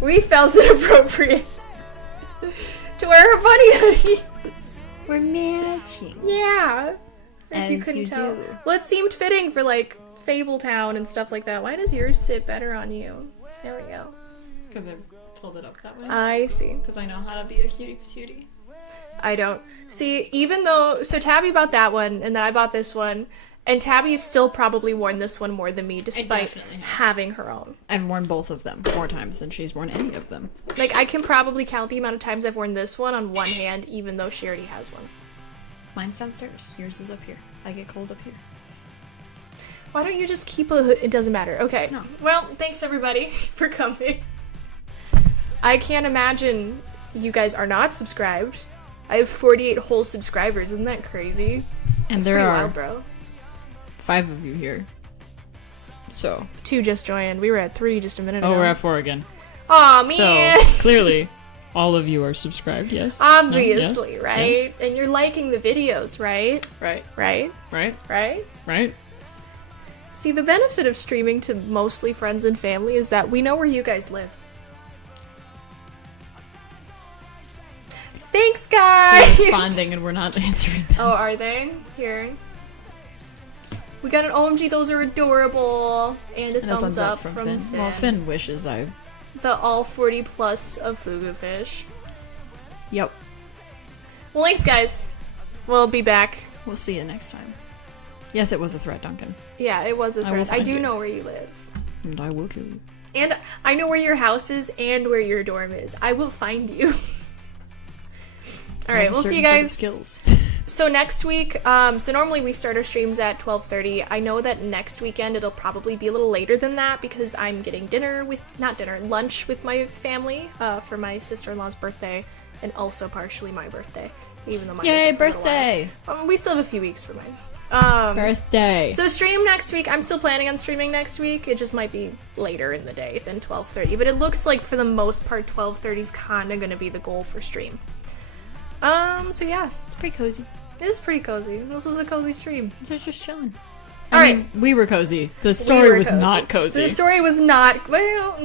we felt it appropriate to wear her bunny hoodies. We're matching. Yeah. If you As couldn't you tell. do. Well, it seemed fitting for, like, Fabletown and stuff like that. Why does yours sit better on you? There we go. Because I pulled it up that way. I see. Because I know how to be a cutie patootie. I don't. See, even though... So Tabby bought that one, and then I bought this one, and Tabby's still probably worn this one more than me, despite having her own. I've worn both of them more times than she's worn any of them. Like, I can probably count the amount of times I've worn this one on one hand, even though she already has one. Mine's downstairs. Yours is up here. I get cold up here. Why don't you just keep a hood? It doesn't matter. Okay. No. Well, thanks everybody for coming. I can't imagine you guys are not subscribed. I have 48 whole subscribers. Isn't that crazy? And That's there pretty are wild, bro. 5 of you here. So. 2 just joined. We were at 3 just a minute ago. Oh, we're at 4 again. Aw, man. So, clearly, all of you are subscribed, yes? Obviously, Yes? right? Yes? And you're liking the videos, right? Right. Right? Right. Right? Right. See, the benefit of streaming to mostly friends and family is that we know where you guys live. Thanks, guys! They're responding and we're not answering them. Oh, are they? Here. We got an OMG, those are adorable. And a thumbs up from Finn. Well, Finn wishes I... The all 40 plus of Fugu Fish. Yep. Well, thanks, guys. We'll be back. We'll see you next time. Yes, it was a threat, Duncan. Yeah, it was a I will threat. I find do you. know where you live. And I will kill you. And I know where your house is and where your dorm is. I will find you. All right, we'll see you guys. Skills. So next week, so normally we start our streams at 12:30. I know that next weekend it'll probably be a little later than that because I'm getting lunch with my family for my sister-in-law's birthday and also partially my birthday, even though mine Yay, isn't for a little birthday! while. We still have a few weeks for mine. Birthday. So stream next week. I'm still planning on streaming next week. It just might be later in the day than 12:30. But it looks like for the most part 12:30 is kind of going to be the goal for stream. So yeah, It's pretty cozy. it is pretty cozy. This was a cozy stream. They're just chilling. All right. We were cozy. The We story were was not cozy. The story was not. Well,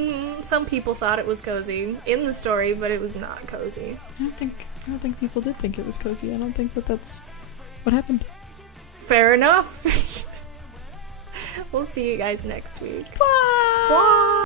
some people thought it was cozy in the story, but it was not cozy. I don't think people did think it was cozy. I don't think that's what happened. Fair enough. We'll see you guys next week. Bye. Bye.